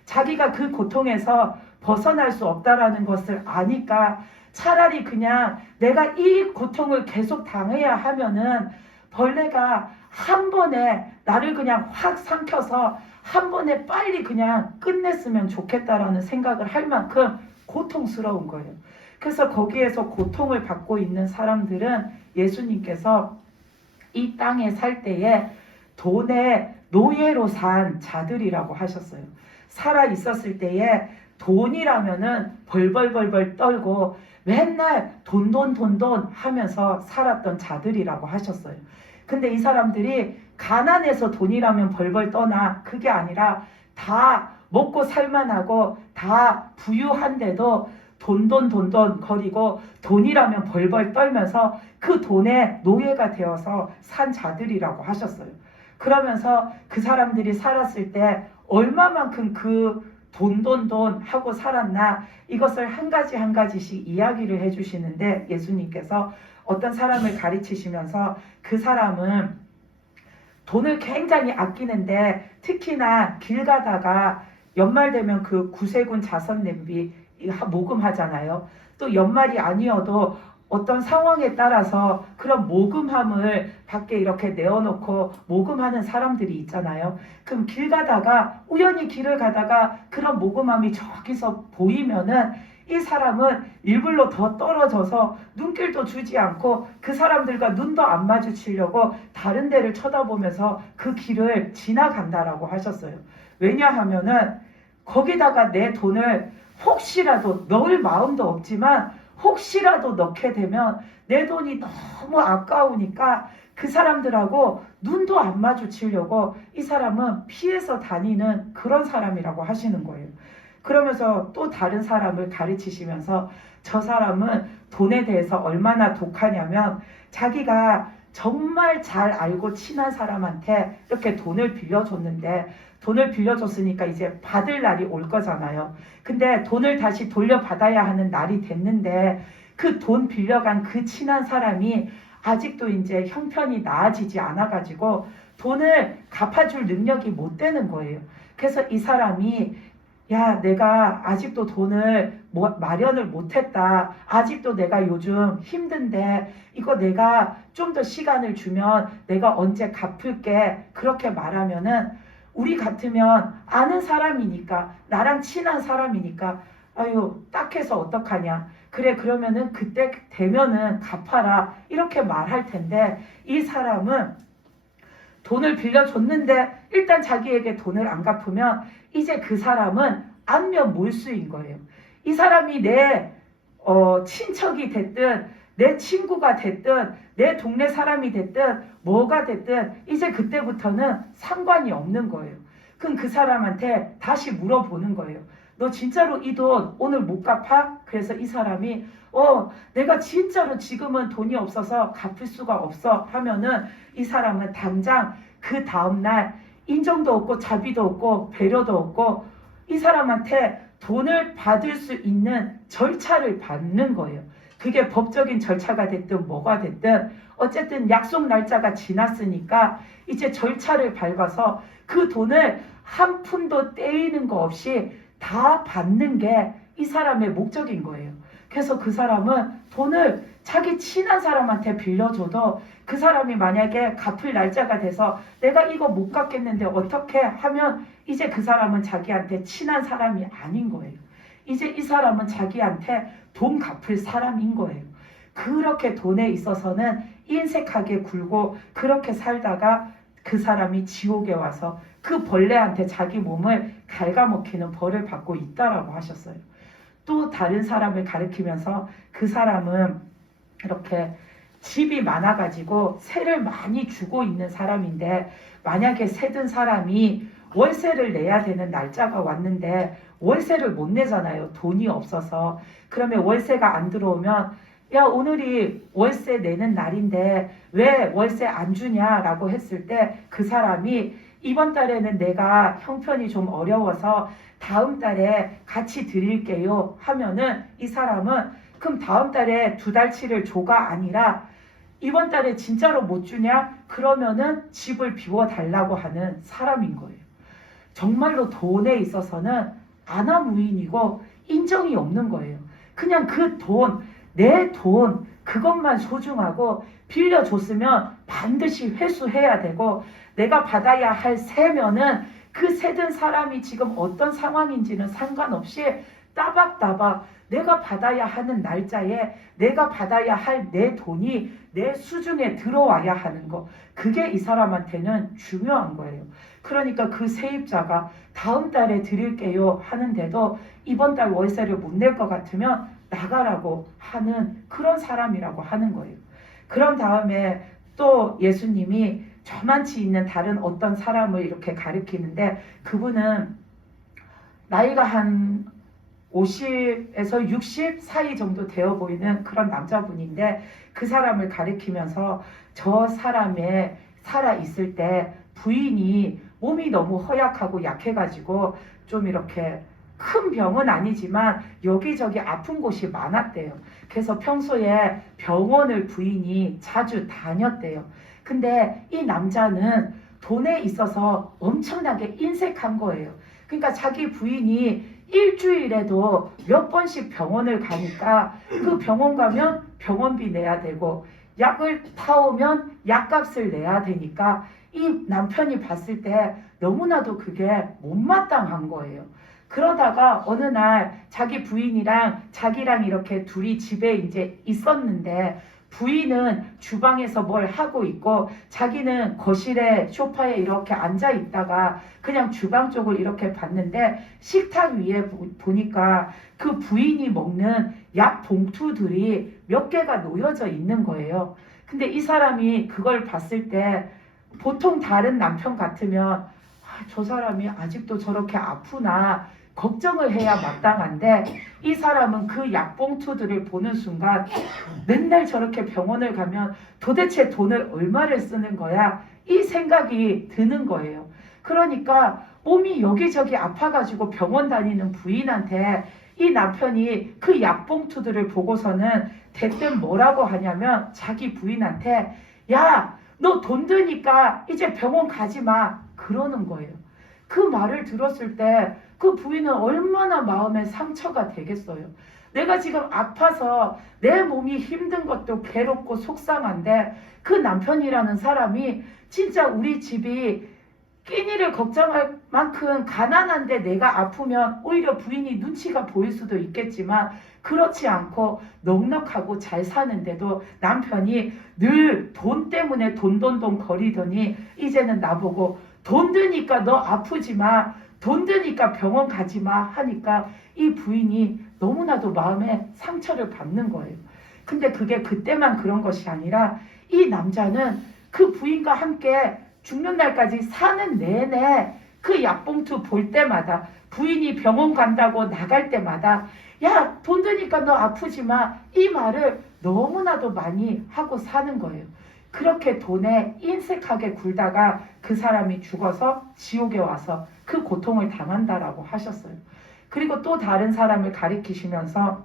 자기가 그 고통에서 벗어날 수 없다라는 것을 아니까 차라리 그냥 내가 이 고통을 계속 당해야 하면은 벌레가 한 번에 나를 그냥 확 삼켜서 한 번에 빨리 그냥 끝냈으면 좋겠다라는 생각을 할 만큼 고통스러운 거예요. 그래서 거기에서 고통을 받고 있는 사람들은 예수님께서 이 땅에 살 때에 돈의 노예로 산 자들이라고 하셨어요. 살아 있었을 때에 돈이라면은 벌벌벌벌 떨고 맨날 돈 하면서 살았던 자들이라고 하셨어요. 근데 이 사람들이 가난해서 돈이라면 벌벌 떠나 그게 아니라 다 먹고 살만하고 다 부유한데도 돈 거리고 돈이라면 벌벌 떨면서 그 돈에 노예가 되어서 산 자들이라고 하셨어요. 그러면서 그 사람들이 살았을 때 얼마만큼 그 돈 하고 살았나, 이것을 한 가지 한 가지씩 이야기를 해주시는데, 예수님께서 어떤 사람을 가르치시면서 그 사람은 돈을 굉장히 아끼는데, 특히나 길 가다가 연말 되면 그 구세군 자선 냄비 모금하잖아요. 또 연말이 아니어도 어떤 상황에 따라서 그런 모금함을 밖에 이렇게 내어놓고 모금하는 사람들이 있잖아요. 그럼 길 가다가, 우연히 길을 가다가 그런 모금함이 저기서 보이면은 이 사람은 일부러 더 떨어져서 눈길도 주지 않고 그 사람들과 눈도 안 마주치려고 다른 데를 쳐다보면서 그 길을 지나간다라고 하셨어요. 왜냐하면은 거기다가 내 돈을 혹시라도 넣을 마음도 없지만 혹시라도 넣게 되면 내 돈이 너무 아까우니까 그 사람들하고 눈도 안 마주치려고 이 사람은 피해서 다니는 그런 사람이라고 하시는 거예요. 그러면서 또 다른 사람을 가르치시면서 저 사람은 돈에 대해서 얼마나 독하냐면, 자기가 정말 잘 알고 친한 사람한테 이렇게 돈을 빌려줬는데, 돈을 빌려줬으니까 이제 받을 날이 올 거잖아요. 근데 돈을 다시 돌려받아야 하는 날이 됐는데 그 돈 빌려간 그 친한 사람이 아직도 이제 형편이 나아지지 않아가지고 돈을 갚아줄 능력이 못 되는 거예요. 그래서 이 사람이, 야, 내가 아직도 돈을 마련을 못했다. 아직도 내가 요즘 힘든데 이거 내가 좀 더 시간을 주면 내가 언제 갚을게. 그렇게 말하면은 우리 같으면 아는 사람이니까, 나랑 친한 사람이니까, 아유 딱해서 어떡하냐. 그래, 그러면은 그때 되면은 갚아라. 이렇게 말할 텐데, 이 사람은 돈을 빌려줬는데 일단 자기에게 돈을 안 갚으면 이제 그 사람은 안면 몰수인 거예요. 이 사람이 내 친척이 됐든 내 친구가 됐든 내 동네 사람이 됐든 뭐가 됐든 이제 그때부터는 상관이 없는 거예요. 그럼 그 사람한테 다시 물어보는 거예요. 너 진짜로 이 돈 오늘 못 갚아? 그래서 이 사람이 내가 진짜로 지금은 돈이 없어서 갚을 수가 없어 하면은 이 사람은 당장 그 다음날 인정도 없고 자비도 없고 배려도 없고 이 사람한테 돈을 받을 수 있는 절차를 밟는 거예요. 그게 법적인 절차가 됐든 뭐가 됐든 어쨌든 약속 날짜가 지났으니까 이제 절차를 밟아서 그 돈을 한 푼도 떼이는 거 없이 다 받는 게 이 사람의 목적인 거예요. 그래서 그 사람은 돈을 자기 친한 사람한테 빌려줘도 그 사람이 만약에 갚을 날짜가 돼서 내가 이거 못 갚겠는데 어떻게 하면 이제 그 사람은 자기한테 친한 사람이 아닌 거예요. 이제 이 사람은 자기한테 돈 갚을 사람인 거예요. 그렇게 돈에 있어서는 인색하게 굴고 그렇게 살다가 그 사람이 지옥에 와서 그 벌레한테 자기 몸을 갉아먹히는 벌을 받고 있다라고 하셨어요. 또 다른 사람을 가리키면서 그 사람은 이렇게 집이 많아가지고 세를 많이 주고 있는 사람인데, 만약에 세든 사람이 월세를 내야 되는 날짜가 왔는데 월세를 못 내잖아요. 돈이 없어서. 그러면 월세가 안 들어오면, 야, 오늘이 월세 내는 날인데 왜 월세 안 주냐라고 했을 때 그 사람이 이번 달에는 내가 형편이 좀 어려워서 다음 달에 같이 드릴게요 하면은 이 사람은 그럼 다음 달에 2달치를 줘가 아니라 이번 달에 진짜로 못 주냐? 그러면은 집을 비워달라고 하는 사람인 거예요. 정말로 돈에 있어서는 아나무인이고 인정이 없는 거예요. 그냥 그 돈, 내 돈, 그것만 소중하고 빌려줬으면 반드시 회수해야 되고, 내가 받아야 할 세면은 그 세든 사람이 지금 어떤 상황인지는 상관없이 따박따박 내가 받아야 하는 날짜에 내가 받아야 할 내 돈이 내 수중에 들어와야 하는 거, 그게 이 사람한테는 중요한 거예요. 그러니까 그 세입자가 다음 달에 드릴게요 하는데도 이번 달 월세를 못 낼 것 같으면 나가라고 하는 그런 사람이라고 하는 거예요. 그런 다음에 또 예수님이 저만치 있는 다른 어떤 사람을 이렇게 가리키는데, 그분은 나이가 한 50에서 60 사이 정도 되어 보이는 그런 남자분인데 그 사람을 가리키면서 저 사람의 살아 있을 때 부인이 몸이 너무 허약하고 약해가지고 좀 이렇게 큰 병은 아니지만 여기저기 아픈 곳이 많았대요. 그래서 평소에 병원을 부인이 자주 다녔대요. 근데 이 남자는 돈에 있어서 엄청나게 인색한 거예요. 그러니까 자기 부인이 일주일에도 몇 번씩 병원을 가니까 그 병원 가면 병원비 내야 되고 약을 타오면 약값을 내야 되니까 이 남편이 봤을 때 너무나도 그게 못마땅한 거예요. 그러다가 어느 날 자기 부인이랑 자기랑 이렇게 둘이 집에 이제 있었는데 부인은 주방에서 뭘 하고 있고 자기는 거실에 소파에 이렇게 앉아 있다가 그냥 주방 쪽을 이렇게 봤는데 식탁 위에 보니까 그 부인이 먹는 약 봉투들이 몇 개가 놓여져 있는 거예요. 근데 이 사람이 그걸 봤을 때 보통 다른 남편 같으면 저 사람이 아직도 저렇게 아프나 걱정을 해야 마땅한데 이 사람은 그 약봉투들을 보는 순간 맨날 저렇게 병원을 가면 도대체 돈을 얼마를 쓰는 거야? 이 생각이 드는 거예요. 그러니까 몸이 여기저기 아파가지고 병원 다니는 부인한테 이 남편이 그 약봉투들을 보고서는 대뜸 뭐라고 하냐면 자기 부인한테 야, 너 돈 드니까 이제 병원 가지 마. 그러는 거예요. 그 말을 들었을 때 그 부인은 얼마나 마음에 상처가 되겠어요. 내가 지금 아파서 내 몸이 힘든 것도 괴롭고 속상한데 그 남편이라는 사람이 진짜 우리 집이 끼니를 걱정할 만큼 가난한데 내가 아프면 오히려 부인이 눈치가 보일 수도 있겠지만 그렇지 않고 넉넉하고 잘 사는데도 남편이 늘 돈 때문에 돈 거리더니 이제는 나보고 돈 드니까 너 아프지 마. 돈 드니까 병원 가지 마 하니까 이 부인이 너무나도 마음에 상처를 받는 거예요. 근데 그게 그때만 그런 것이 아니라 이 남자는 그 부인과 함께 죽는 날까지 사는 내내 그 약봉투 볼 때마다 부인이 병원 간다고 나갈 때마다 야, 돈 드니까 너 아프지 마. 이 말을 너무나도 많이 하고 사는 거예요. 그렇게 돈에 인색하게 굴다가 그 사람이 죽어서 지옥에 와서 그 고통을 당한다라고 하셨어요. 그리고 또 다른 사람을 가리키시면서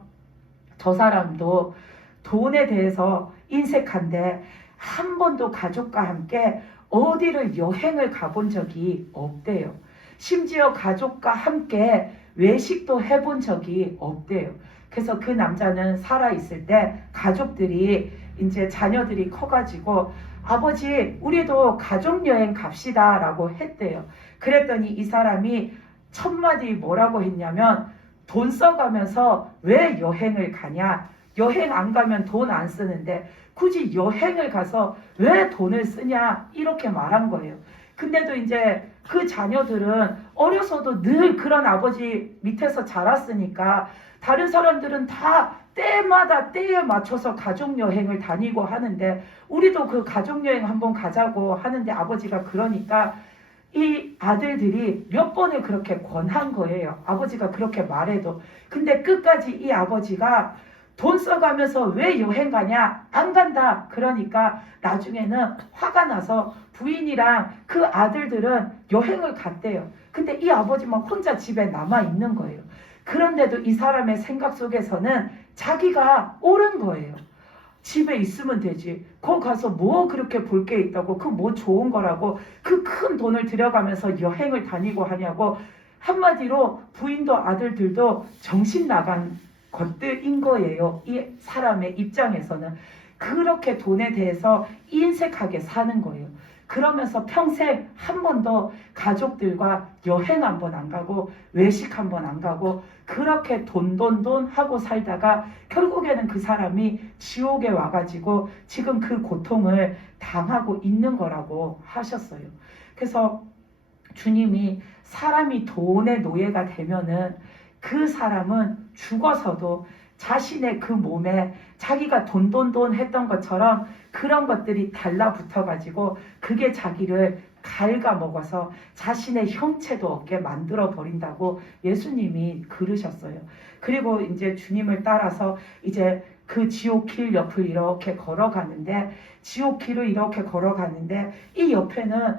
저 사람도 돈에 대해서 인색한데 한 번도 가족과 함께 어디를 여행을 가본 적이 없대요. 심지어 가족과 함께 외식도 해본 적이 없대요. 그래서 그 남자는 살아있을 때 가족들이 이제 자녀들이 커가지고 아버지 우리도 가족여행 갑시다 라고 했대요. 그랬더니 이 사람이 첫 마디 뭐라고 했냐면 돈 써가면서 왜 여행을 가냐? 여행 안 가면 돈 안 쓰는데 굳이 여행을 가서 왜 돈을 쓰냐? 이렇게 말한 거예요. 근데도 이제 그 자녀들은 어려서도 늘 그런 아버지 밑에서 자랐으니까 다른 사람들은 다 때마다 때에 맞춰서 가족여행을 다니고 하는데 우리도 그 가족여행 한번 가자고 하는데 아버지가 그러니까 이 아들들이 몇 번을 그렇게 권한 거예요. 아버지가 그렇게 말해도. 근데 끝까지 이 아버지가 돈 써가면서 왜 여행 가냐? 안 간다. 그러니까 나중에는 화가 나서 부인이랑 그 아들들은 여행을 갔대요. 근데 이 아버지만 혼자 집에 남아 있는 거예요. 그런데도 이 사람의 생각 속에서는 자기가 옳은 거예요. 집에 있으면 되지. 거기 가서 뭐 그렇게 볼 게 있다고 그 뭐 좋은 거라고 그 큰 돈을 들여가면서 여행을 다니고 하냐고 한마디로 부인도 아들들도 정신 나간 것들인 거예요. 이 사람의 입장에서는 그렇게 돈에 대해서 인색하게 사는 거예요. 그러면서 평생 한 번도 가족들과 여행 한 번 안 가고 외식 한 번 안 가고 그렇게 돈 하고 살다가 결국에는 그 사람이 지옥에 와가지고 지금 그 고통을 당하고 있는 거라고 하셨어요. 그래서 주님이 사람이 돈의 노예가 되면은 그 사람은 죽어서도 자신의 그 몸에 자기가 돈 했던 것처럼 그런 것들이 달라붙어가지고 그게 자기를 갉아먹어서 자신의 형체도 없게 만들어 버린다고 예수님이 그러셨어요. 그리고 이제 주님을 따라서 이제 그 지옥 길 옆을 이렇게 걸어가는데, 지옥 길을 이렇게 걸어가는데 이 옆에는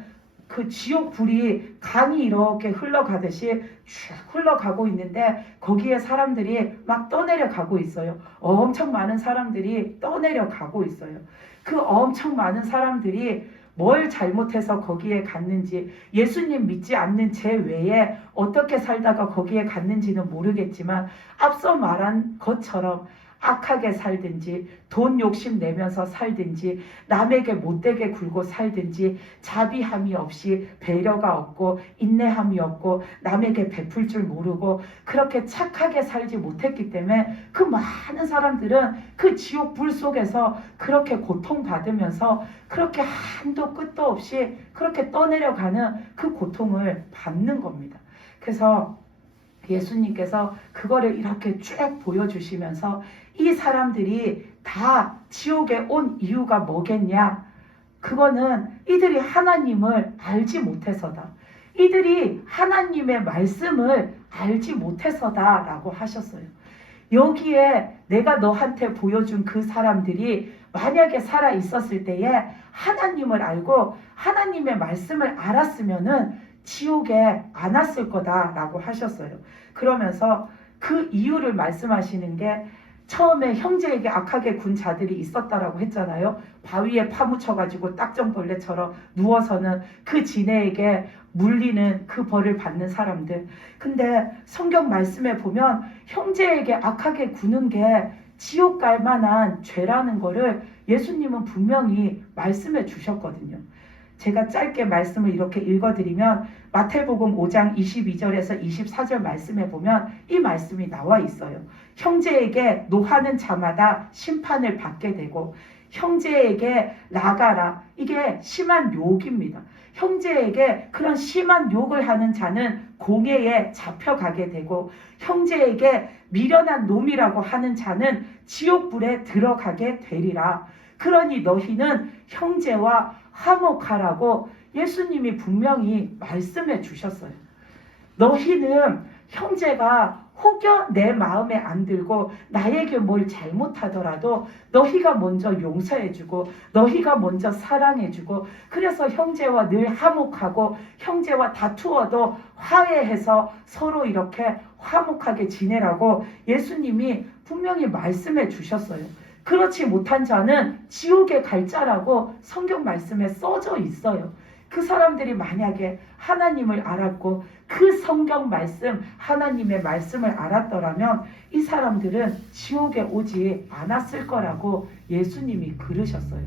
그 지옥 불이 강이 이렇게 흘러가듯이 쭉 흘러가고 있는데 거기에 사람들이 막 떠내려 가고 있어요. 엄청 많은 사람들이 떠내려 가고 있어요. 그 엄청 많은 사람들이 뭘 잘못해서 거기에 갔는지, 예수님 믿지 않는 제 외에 어떻게 살다가 거기에 갔는지는 모르겠지만 앞서 말한 것처럼 악하게 살든지, 돈 욕심 내면서 살든지, 남에게 못되게 굴고 살든지, 자비함이 없이, 배려가 없고 인내함이 없고 남에게 베풀 줄 모르고 그렇게 착하게 살지 못했기 때문에 그 많은 사람들은 그 지옥 불 속에서 그렇게 고통받으면서 그렇게 한도 끝도 없이 그렇게 떠내려가는 그 고통을 받는 겁니다. 그래서 예수님께서 그거를 이렇게 쭉 보여주시면서 이 사람들이 다 지옥에 온 이유가 뭐겠냐? 그거는 이들이 하나님을 알지 못해서다. 이들이 하나님의 말씀을 알지 못해서다 라고 하셨어요. 여기에 내가 너한테 보여준 그 사람들이 만약에 살아 있었을 때에 하나님을 알고 하나님의 말씀을 알았으면은 지옥에 안 왔을 거다라고 하셨어요. 그러면서 그 이유를 말씀하시는 게, 처음에 형제에게 악하게 군 자들이 있었다라고 했잖아요. 바위에 파묻혀가지고 딱정벌레처럼 누워서는 그 지네에게 물리는 그 벌을 받는 사람들. 근데 성경 말씀에 보면 형제에게 악하게 구는 게 지옥 갈 만한 죄라는 거를 예수님은 분명히 말씀해 주셨거든요. 제가 짧게 말씀을 이렇게 읽어드리면 마태복음 5장 22절에서 24절 말씀에 보면 이 말씀이 나와 있어요. 형제에게 노하는 자마다 심판을 받게 되고, 형제에게 나가라, 이게 심한 욕입니다. 형제에게 그런 심한 욕을 하는 자는 공회에 잡혀가게 되고, 형제에게 미련한 놈이라고 하는 자는 지옥불에 들어가게 되리라. 그러니 너희는 형제와 화목하라고 예수님이 분명히 말씀해 주셨어요. 너희는 형제가 혹여 내 마음에 안 들고 나에게 뭘 잘못하더라도 너희가 먼저 용서해주고 너희가 먼저 사랑해주고, 그래서 형제와 늘 화목하고 형제와 다투어도 화해해서 서로 이렇게 화목하게 지내라고 예수님이 분명히 말씀해 주셨어요. 그렇지 못한 자는 지옥에 갈 자라고 성경 말씀에 써져 있어요. 그 사람들이 만약에 하나님을 알았고 그 성경 말씀, 하나님의 말씀을 알았더라면 이 사람들은 지옥에 오지 않았을 거라고 예수님이 그러셨어요.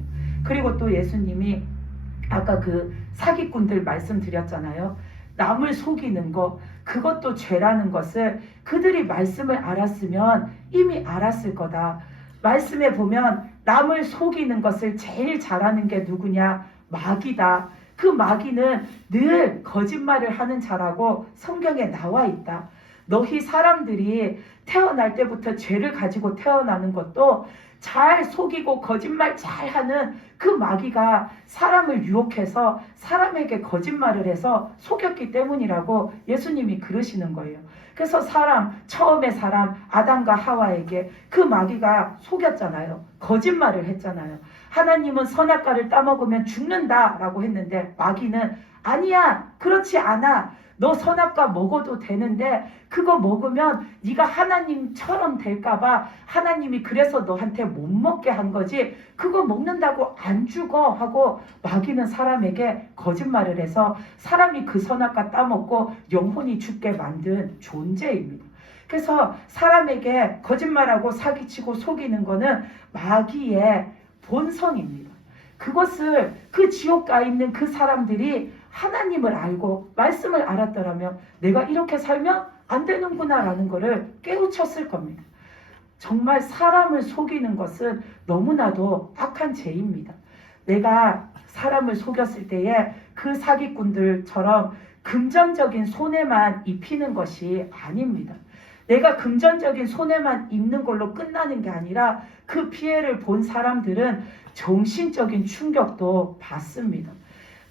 그리고 또 예수님이 아까 그 사기꾼들 말씀드렸잖아요. 남을 속이는 거, 그것도 죄라는 것을 그들이 말씀을 알았으면 이미 알았을 거다. 말씀에 보면 남을 속이는 것을 제일 잘하는 게 누구냐? 마귀다. 그 마귀는 늘 거짓말을 하는 자라고 성경에 나와 있다. 너희 사람들이 태어날 때부터 죄를 가지고 태어나는 것도 잘 속이고 거짓말 잘하는 그 마귀가 사람을 유혹해서 사람에게 거짓말을 해서 속였기 때문이라고 예수님이 그러시는 거예요. 그래서 처음에 사람 아담과 하와에게 그 마귀가 속였잖아요. 거짓말을 했잖아요. 하나님은 선악과를 따먹으면 죽는다라고 했는데 마귀는 아니야, 그렇지 않아. 너 선악과 먹어도 되는데 그거 먹으면 네가 하나님처럼 될까봐 하나님이 그래서 너한테 못 먹게 한 거지, 그거 먹는다고 안 죽어 하고 마귀는 사람에게 거짓말을 해서 사람이 그 선악과 따먹고 영혼이 죽게 만든 존재입니다. 그래서 사람에게 거짓말하고 사기치고 속이는 거는 마귀의 본성입니다. 그것을 그 지옥 가 있는 그 사람들이 하나님을 알고 말씀을 알았더라면 내가 이렇게 살면 안 되는구나 라는 것을 깨우쳤을 겁니다. 정말 사람을 속이는 것은 너무나도 악한 죄입니다. 내가 사람을 속였을 때에 그 사기꾼들처럼 금전적인 손해만 입히는 것이 아닙니다. 내가 금전적인 손해만 입는 걸로 끝나는 게 아니라 그 피해를 본 사람들은 정신적인 충격도 받습니다.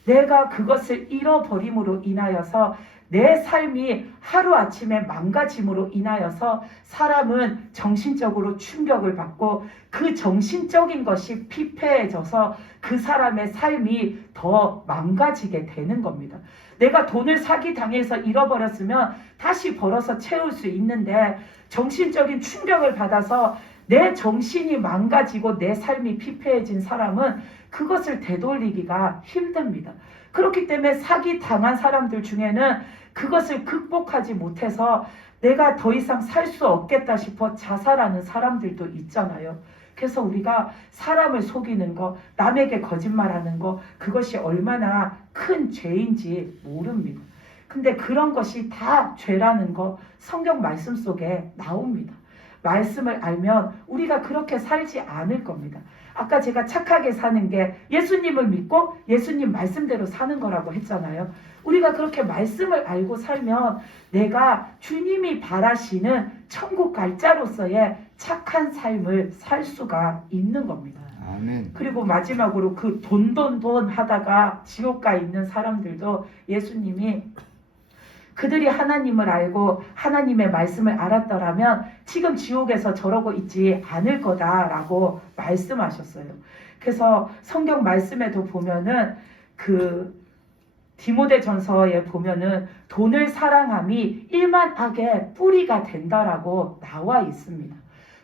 내가 그것을 잃어버림으로 인하여서 내 삶이 하루아침에 망가짐으로 인하여서 사람은 정신적으로 충격을 받고 그 정신적인 것이 피폐해져서 그 사람의 삶이 더 망가지게 되는 겁니다. 내가 돈을 사기당해서 잃어버렸으면 다시 벌어서 채울 수 있는데 정신적인 충격을 받아서 내 정신이 망가지고 내 삶이 피폐해진 사람은 그것을 되돌리기가 힘듭니다. 그렇기 때문에 사기당한 사람들 중에는 그것을 극복하지 못해서 내가 더 이상 살 수 없겠다 싶어 자살하는 사람들도 있잖아요. 그래서 우리가 사람을 속이는 거, 남에게 거짓말하는 거, 그것이 얼마나 큰 죄인지 모릅니다. 근데 그런 것이 다 죄라는 거 성경 말씀 속에 나옵니다. 말씀을 알면 우리가 그렇게 살지 않을 겁니다. 아까 제가 착하게 사는 게 예수님을 믿고 예수님 말씀대로 사는 거라고 했잖아요. 우리가 그렇게 말씀을 알고 살면 내가 주님이 바라시는 천국 갈 자로서의 착한 삶을 살 수가 있는 겁니다. 아멘. 그리고 마지막으로 그 돈 하다가 지옥 가 있는 사람들도 예수님이 그들이 하나님을 알고 하나님의 말씀을 알았더라면 지금 지옥에서 저러고 있지 않을 거다라고 말씀하셨어요. 그래서 성경 말씀에도 보면은 그 디모데전서에 보면은 돈을 사랑함이 일만 악의 뿌리가 된다라고 나와 있습니다.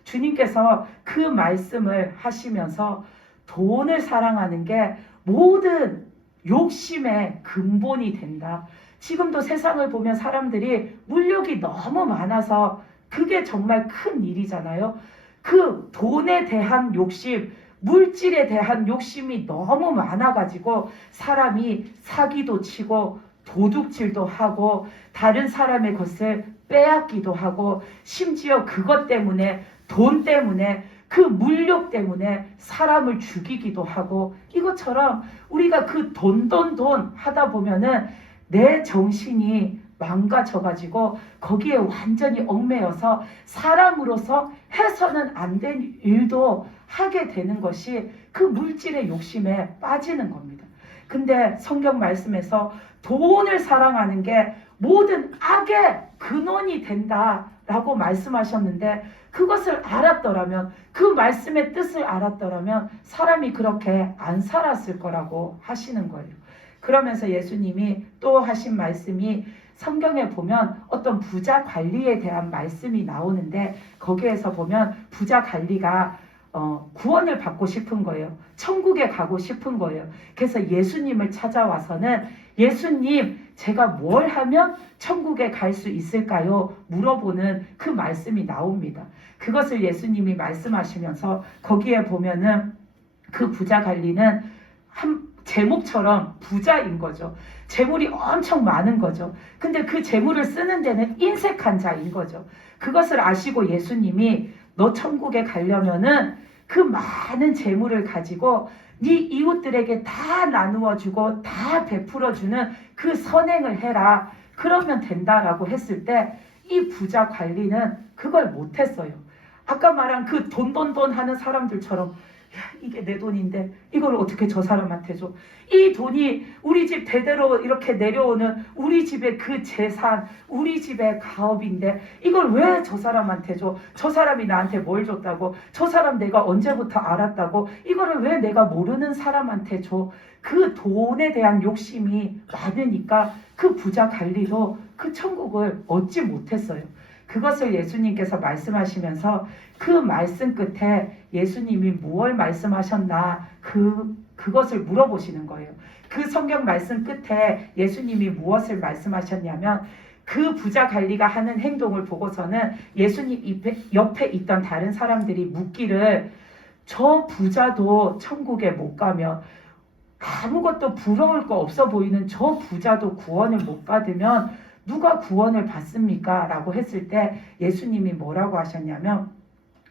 주님께서 그 말씀을 하시면서 돈을 사랑하는 게 모든 욕심의 근본이 된다. 지금도 세상을 보면 사람들이 물욕이 너무 많아서 그게 정말 큰 일이잖아요. 그 돈에 대한 욕심, 물질에 대한 욕심이 너무 많아가지고 사람이 사기도 치고 도둑질도 하고 다른 사람의 것을 빼앗기도 하고 심지어 그것 때문에 돈 때문에 그 물욕 때문에 사람을 죽이기도 하고 이것처럼 우리가 그 돈 하다 보면은 내 정신이 망가져가지고 거기에 완전히 얽매여서 사람으로서 해서는 안 된 일도 하게 되는 것이 그 물질의 욕심에 빠지는 겁니다. 근데 성경 말씀에서 돈을 사랑하는 게 모든 악의 근원이 된다라고 말씀하셨는데 그것을 알았더라면 그 말씀의 뜻을 알았더라면 사람이 그렇게 안 살았을 거라고 하시는 거예요. 그러면서 예수님이 또 하신 말씀이 성경에 보면 어떤 부자 관리에 대한 말씀이 나오는데 거기에서 보면 부자 관리가 구원을 받고 싶은 거예요. 천국에 가고 싶은 거예요. 그래서 예수님을 찾아와서는 예수님 제가 뭘 하면 천국에 갈 수 있을까요? 물어보는 그 말씀이 나옵니다. 그것을 예수님이 말씀하시면서 거기에 보면은 그 부자 관리는 제목처럼 부자인 거죠. 재물이 엄청 많은 거죠. 근데 그 재물을 쓰는 데는 인색한 자인 거죠. 그것을 아시고 예수님이 너 천국에 가려면은 그 많은 재물을 가지고 네 이웃들에게 다 나누어 주고 다 베풀어 주는 그 선행을 해라. 그러면 된다라고 했을 때 이 부자 관리는 그걸 못 했어요. 아까 말한 그 돈 하는 사람들처럼 이게 내 돈인데 이걸 어떻게 저 사람한테 줘? 이 돈이 우리 집 대대로 이렇게 내려오는 우리 집의 그 재산, 우리 집의 가업인데 이걸 왜 저 사람한테 줘? 저 사람이 나한테 뭘 줬다고? 저 사람 내가 언제부터 알았다고? 이거를 왜 내가 모르는 사람한테 줘? 그 돈에 대한 욕심이 많으니까 그 부자 관리도 그 천국을 얻지 못했어요. 그것을 예수님께서 말씀하시면서 그 말씀 끝에 예수님이 무엇을 말씀하셨나 그것을 물어보시는 거예요. 그 성경 말씀 끝에 예수님이 무엇을 말씀하셨냐면 그 부자 관리가 하는 행동을 보고서는 예수님 옆에 있던 다른 사람들이 묻기를 저 부자도 천국에 못 가면 아무것도 부러울 거 없어 보이는 저 부자도 구원을 못 받으면 누가 구원을 받습니까? 라고 했을 때 예수님이 뭐라고 하셨냐면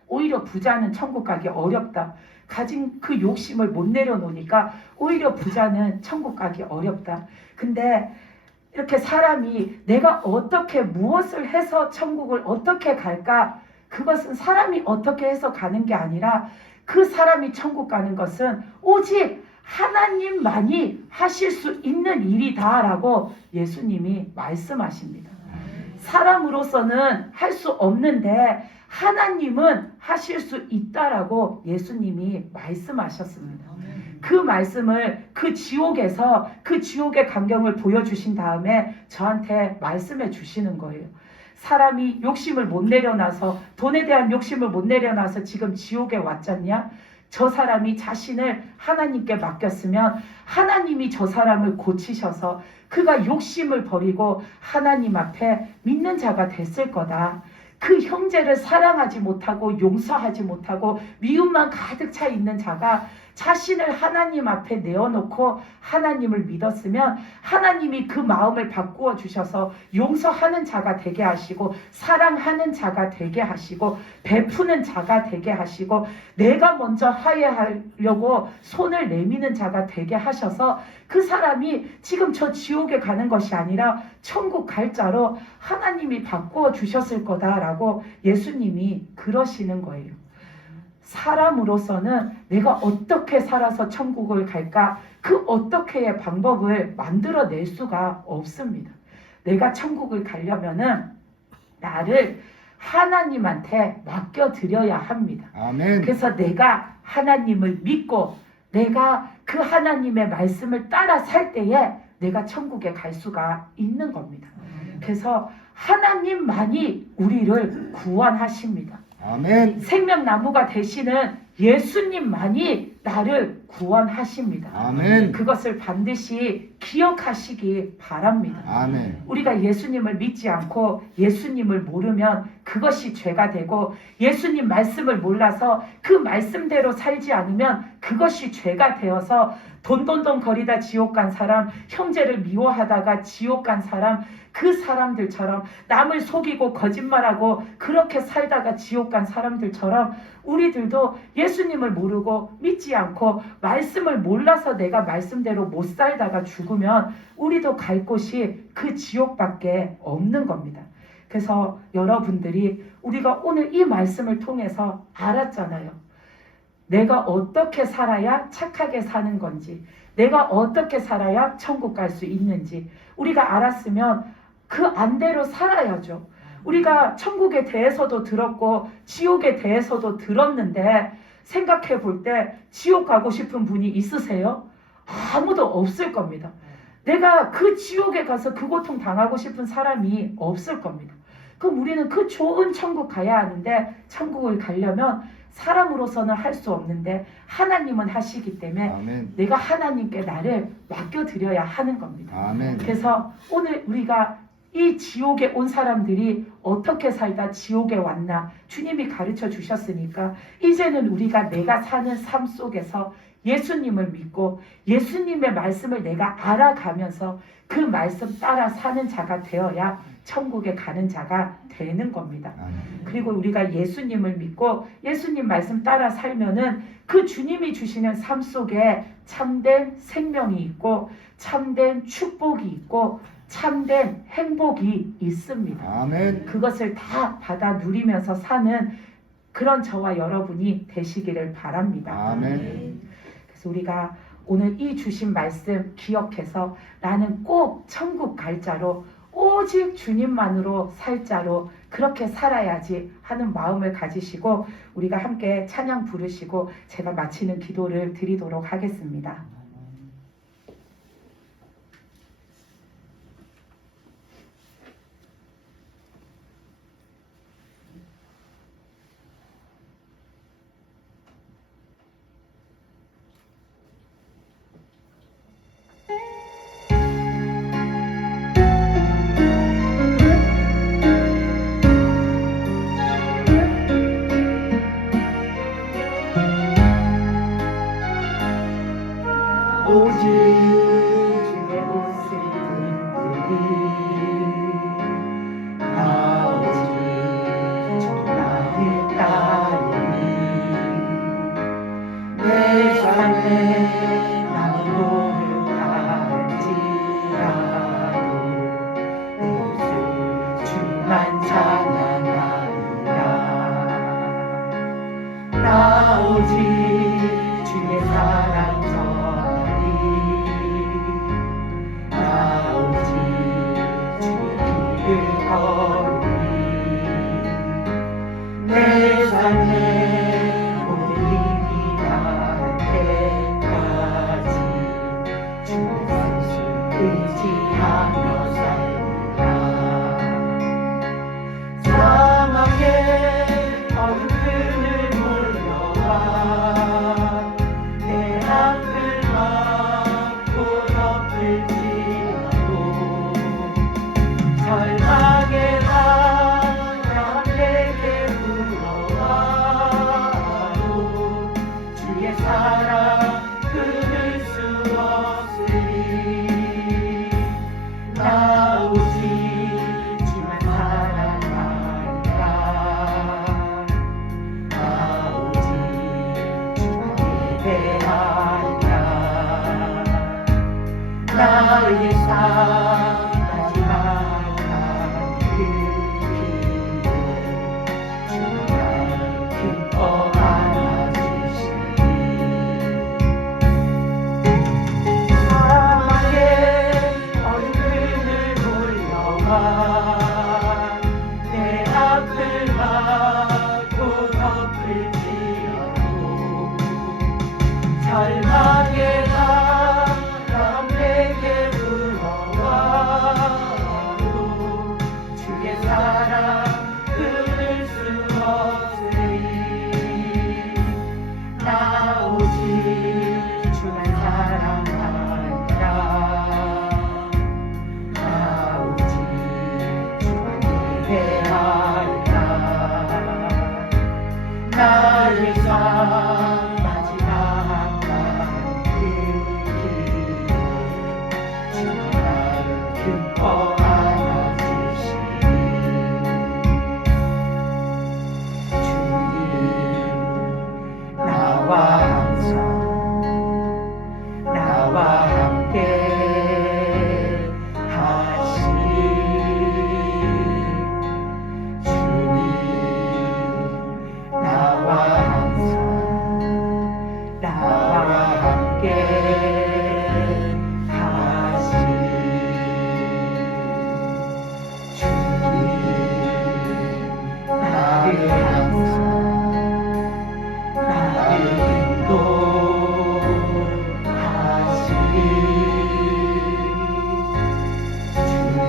오히려 부자는 천국 가기 어렵다. 가진 그 욕심을 못 내려놓으니까 오히려 부자는 천국 가기 어렵다. 근데 이렇게 사람이 내가 어떻게 무엇을 해서 천국을 어떻게 갈까? 그것은 사람이 어떻게 해서 가는 게 아니라 그 사람이 천국 가는 것은 오직 하나님만이 하실 수 있는 일이다라고 예수님이 말씀하십니다. 사람으로서는 할 수 없는데 하나님은 하실 수 있다라고 예수님이 말씀하셨습니다. 그 말씀을 그 지옥에서 그 지옥의 광경을 보여주신 다음에 저한테 말씀해 주시는 거예요. 사람이 욕심을 못 내려놔서, 돈에 대한 욕심을 못 내려놔서 지금 지옥에 왔잖냐? 저 사람이 자신을 하나님께 맡겼으면 하나님이 저 사람을 고치셔서 그가 욕심을 버리고 하나님 앞에 믿는 자가 됐을 거다. 그 형제를 사랑하지 못하고 용서하지 못하고 미움만 가득 차 있는 자가 자신을 하나님 앞에 내어놓고 하나님을 믿었으면 하나님이 그 마음을 바꾸어 주셔서 용서하는 자가 되게 하시고 사랑하는 자가 되게 하시고 베푸는 자가 되게 하시고 내가 먼저 화해하려고 손을 내미는 자가 되게 하셔서 그 사람이 지금 저 지옥에 가는 것이 아니라 천국 갈 자로 하나님이 바꾸어 주셨을 거다라고 예수님이 그러시는 거예요. 사람으로서는 내가 어떻게 살아서 천국을 갈까? 그 어떻게의 방법을 만들어낼 수가 없습니다. 내가 천국을 가려면은 나를 하나님한테 맡겨드려야 합니다. 아멘. 그래서 내가 하나님을 믿고 내가 그 하나님의 말씀을 따라 살 때에 내가 천국에 갈 수가 있는 겁니다. 그래서 하나님만이 우리를 구원하십니다. 아멘. 생명나무가 되시는 예수님만이 나를 구원하십니다. 아멘. 그것을 반드시 기억하시기 바랍니다. 아멘. 우리가 예수님을 믿지 않고 예수님을 모르면 그것이 죄가 되고 예수님 말씀을 몰라서 그 말씀대로 살지 않으면 그것이 죄가 되어서 돈돈돈 거리다 지옥 간 사람, 형제를 미워하다가 지옥 간 사람, 그 사람들처럼 남을 속이고 거짓말하고 그렇게 살다가 지옥 간 사람들처럼 우리들도 예수님을 모르고 믿지 않고 말씀을 몰라서 내가 말씀대로 못 살다가 죽으면 우리도 갈 곳이 그 지옥밖에 없는 겁니다. 그래서 여러분들이 우리가 오늘 이 말씀을 통해서 알았잖아요. 내가 어떻게 살아야 착하게 사는 건지, 내가 어떻게 살아야 천국 갈 수 있는지 우리가 알았으면 그 안대로 살아야죠. 우리가 천국에 대해서도 들었고 지옥에 대해서도 들었는데 생각해 볼 때 지옥 가고 싶은 분이 있으세요? 아무도 없을 겁니다. 내가 그 지옥에 가서 그 고통 당하고 싶은 사람이 없을 겁니다. 그럼 우리는 그 좋은 천국 가야 하는데 천국을 가려면 사람으로서는 할 수 없는데 하나님은 하시기 때문에 아멘. 내가 하나님께 나를 맡겨드려야 하는 겁니다. 아멘. 그래서 오늘 우리가 이 지옥에 온 사람들이 어떻게 살다 지옥에 왔나 주님이 가르쳐 주셨으니까 이제는 우리가 내가 사는 삶 속에서 예수님을 믿고 예수님의 말씀을 내가 알아가면서 그 말씀 따라 사는 자가 되어야 천국에 가는 자가 되는 겁니다. 아멘. 그리고 우리가 예수님을 믿고 예수님 말씀 따라 살면은 그 주님이 주시는 삶 속에 참된 생명이 있고 참된 축복이 있고 참된 행복이 있습니다. 아멘. 그것을 다 받아 누리면서 사는 그런 저와 여러분이 되시기를 바랍니다. 아멘. 그래서 우리가 오늘 이 주신 말씀 기억해서 나는 꼭 천국 갈 자로 오직 주님만으로 살 자로 그렇게 살아야지 하는 마음을 가지시고 우리가 함께 찬양 부르시고 제가 마치는 기도를 드리도록 하겠습니다. 걸으니 내 삶의 모든 힘이 닿을 때까지 주의 뜻을 의지하며 살리라. 사막의 어둠 끈을 몰려와 내 앞을 막고 덮을지라도 절망의 바람 내게 불어와도 주의 사랑 끊을 수 없으리. 나 오직 주만 사랑하리라. 나 오직 주만 예배하리라. 나의 삶 마지막 그 길에 주가 기뻐 안아주시니 사막의 어둠 끈을 몰려와 내 앞을 막고 덮을지라도 절망의 바람 내게 불어와도 주의 사랑 끊을 수 없으리. 나 오직 주만 사랑하리라. 나 오직 주만 예배하리라. 나의 삶 마지막 그 길에 주가 기뻐 안아주시니 주님 나와 항상 나와 함께 하시니 주님 나와 항상 나와 함께 하시니 주님 나를 항상 나를 인도하시니 주님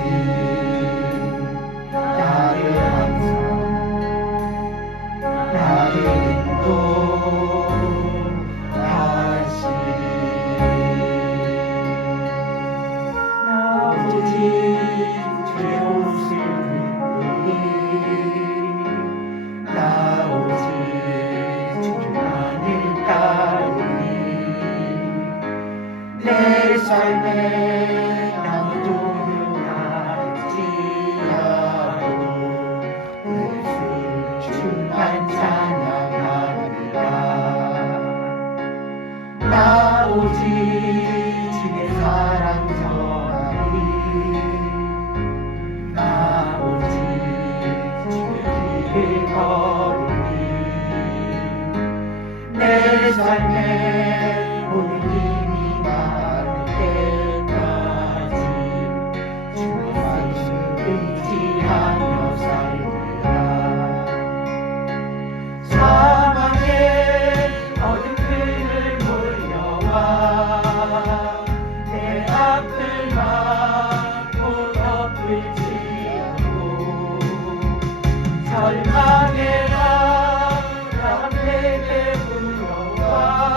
나를 항상 나를 인도하시니 나 오직 죄없을 뿐이니 나 오직 주만을 따르니 내 삶에 아무도는 할지라도 예수 주만 찬양하리라. 나 오직 주의 사랑 전하리. 나 오직 주의 길을 걸으니 내 삶의 모든 힘이 닿을 때까지 주의 뜻을 의지하며 살리라. 사막의 어둠 끈을 몰려와 내 앞을 막고 덮을지라도 절망의 바람 내게 불어와도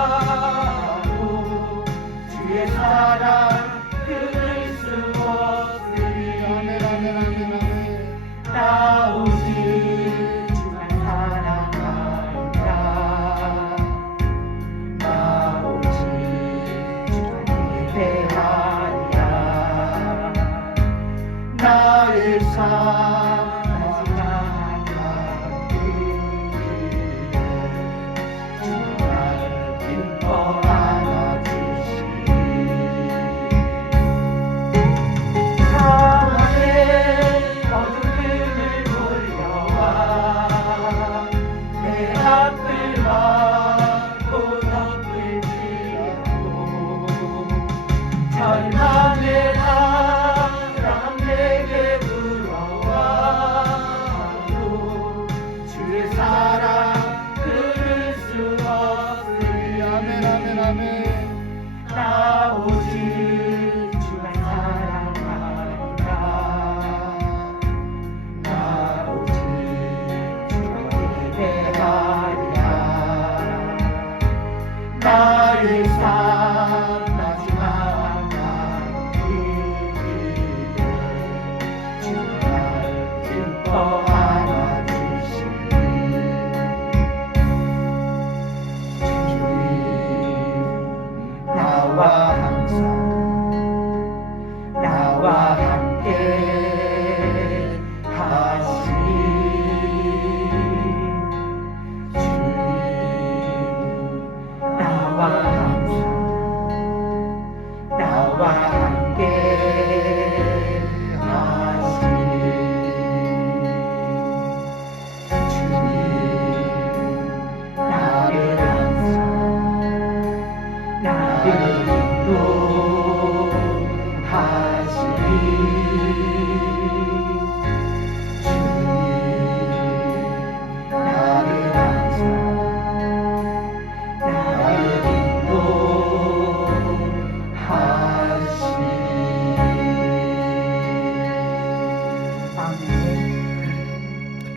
주의 사랑 끊을 수 없으리. 나 오직 주만 사랑하리라. 나 오직 주만 예배하리라. 나의 삶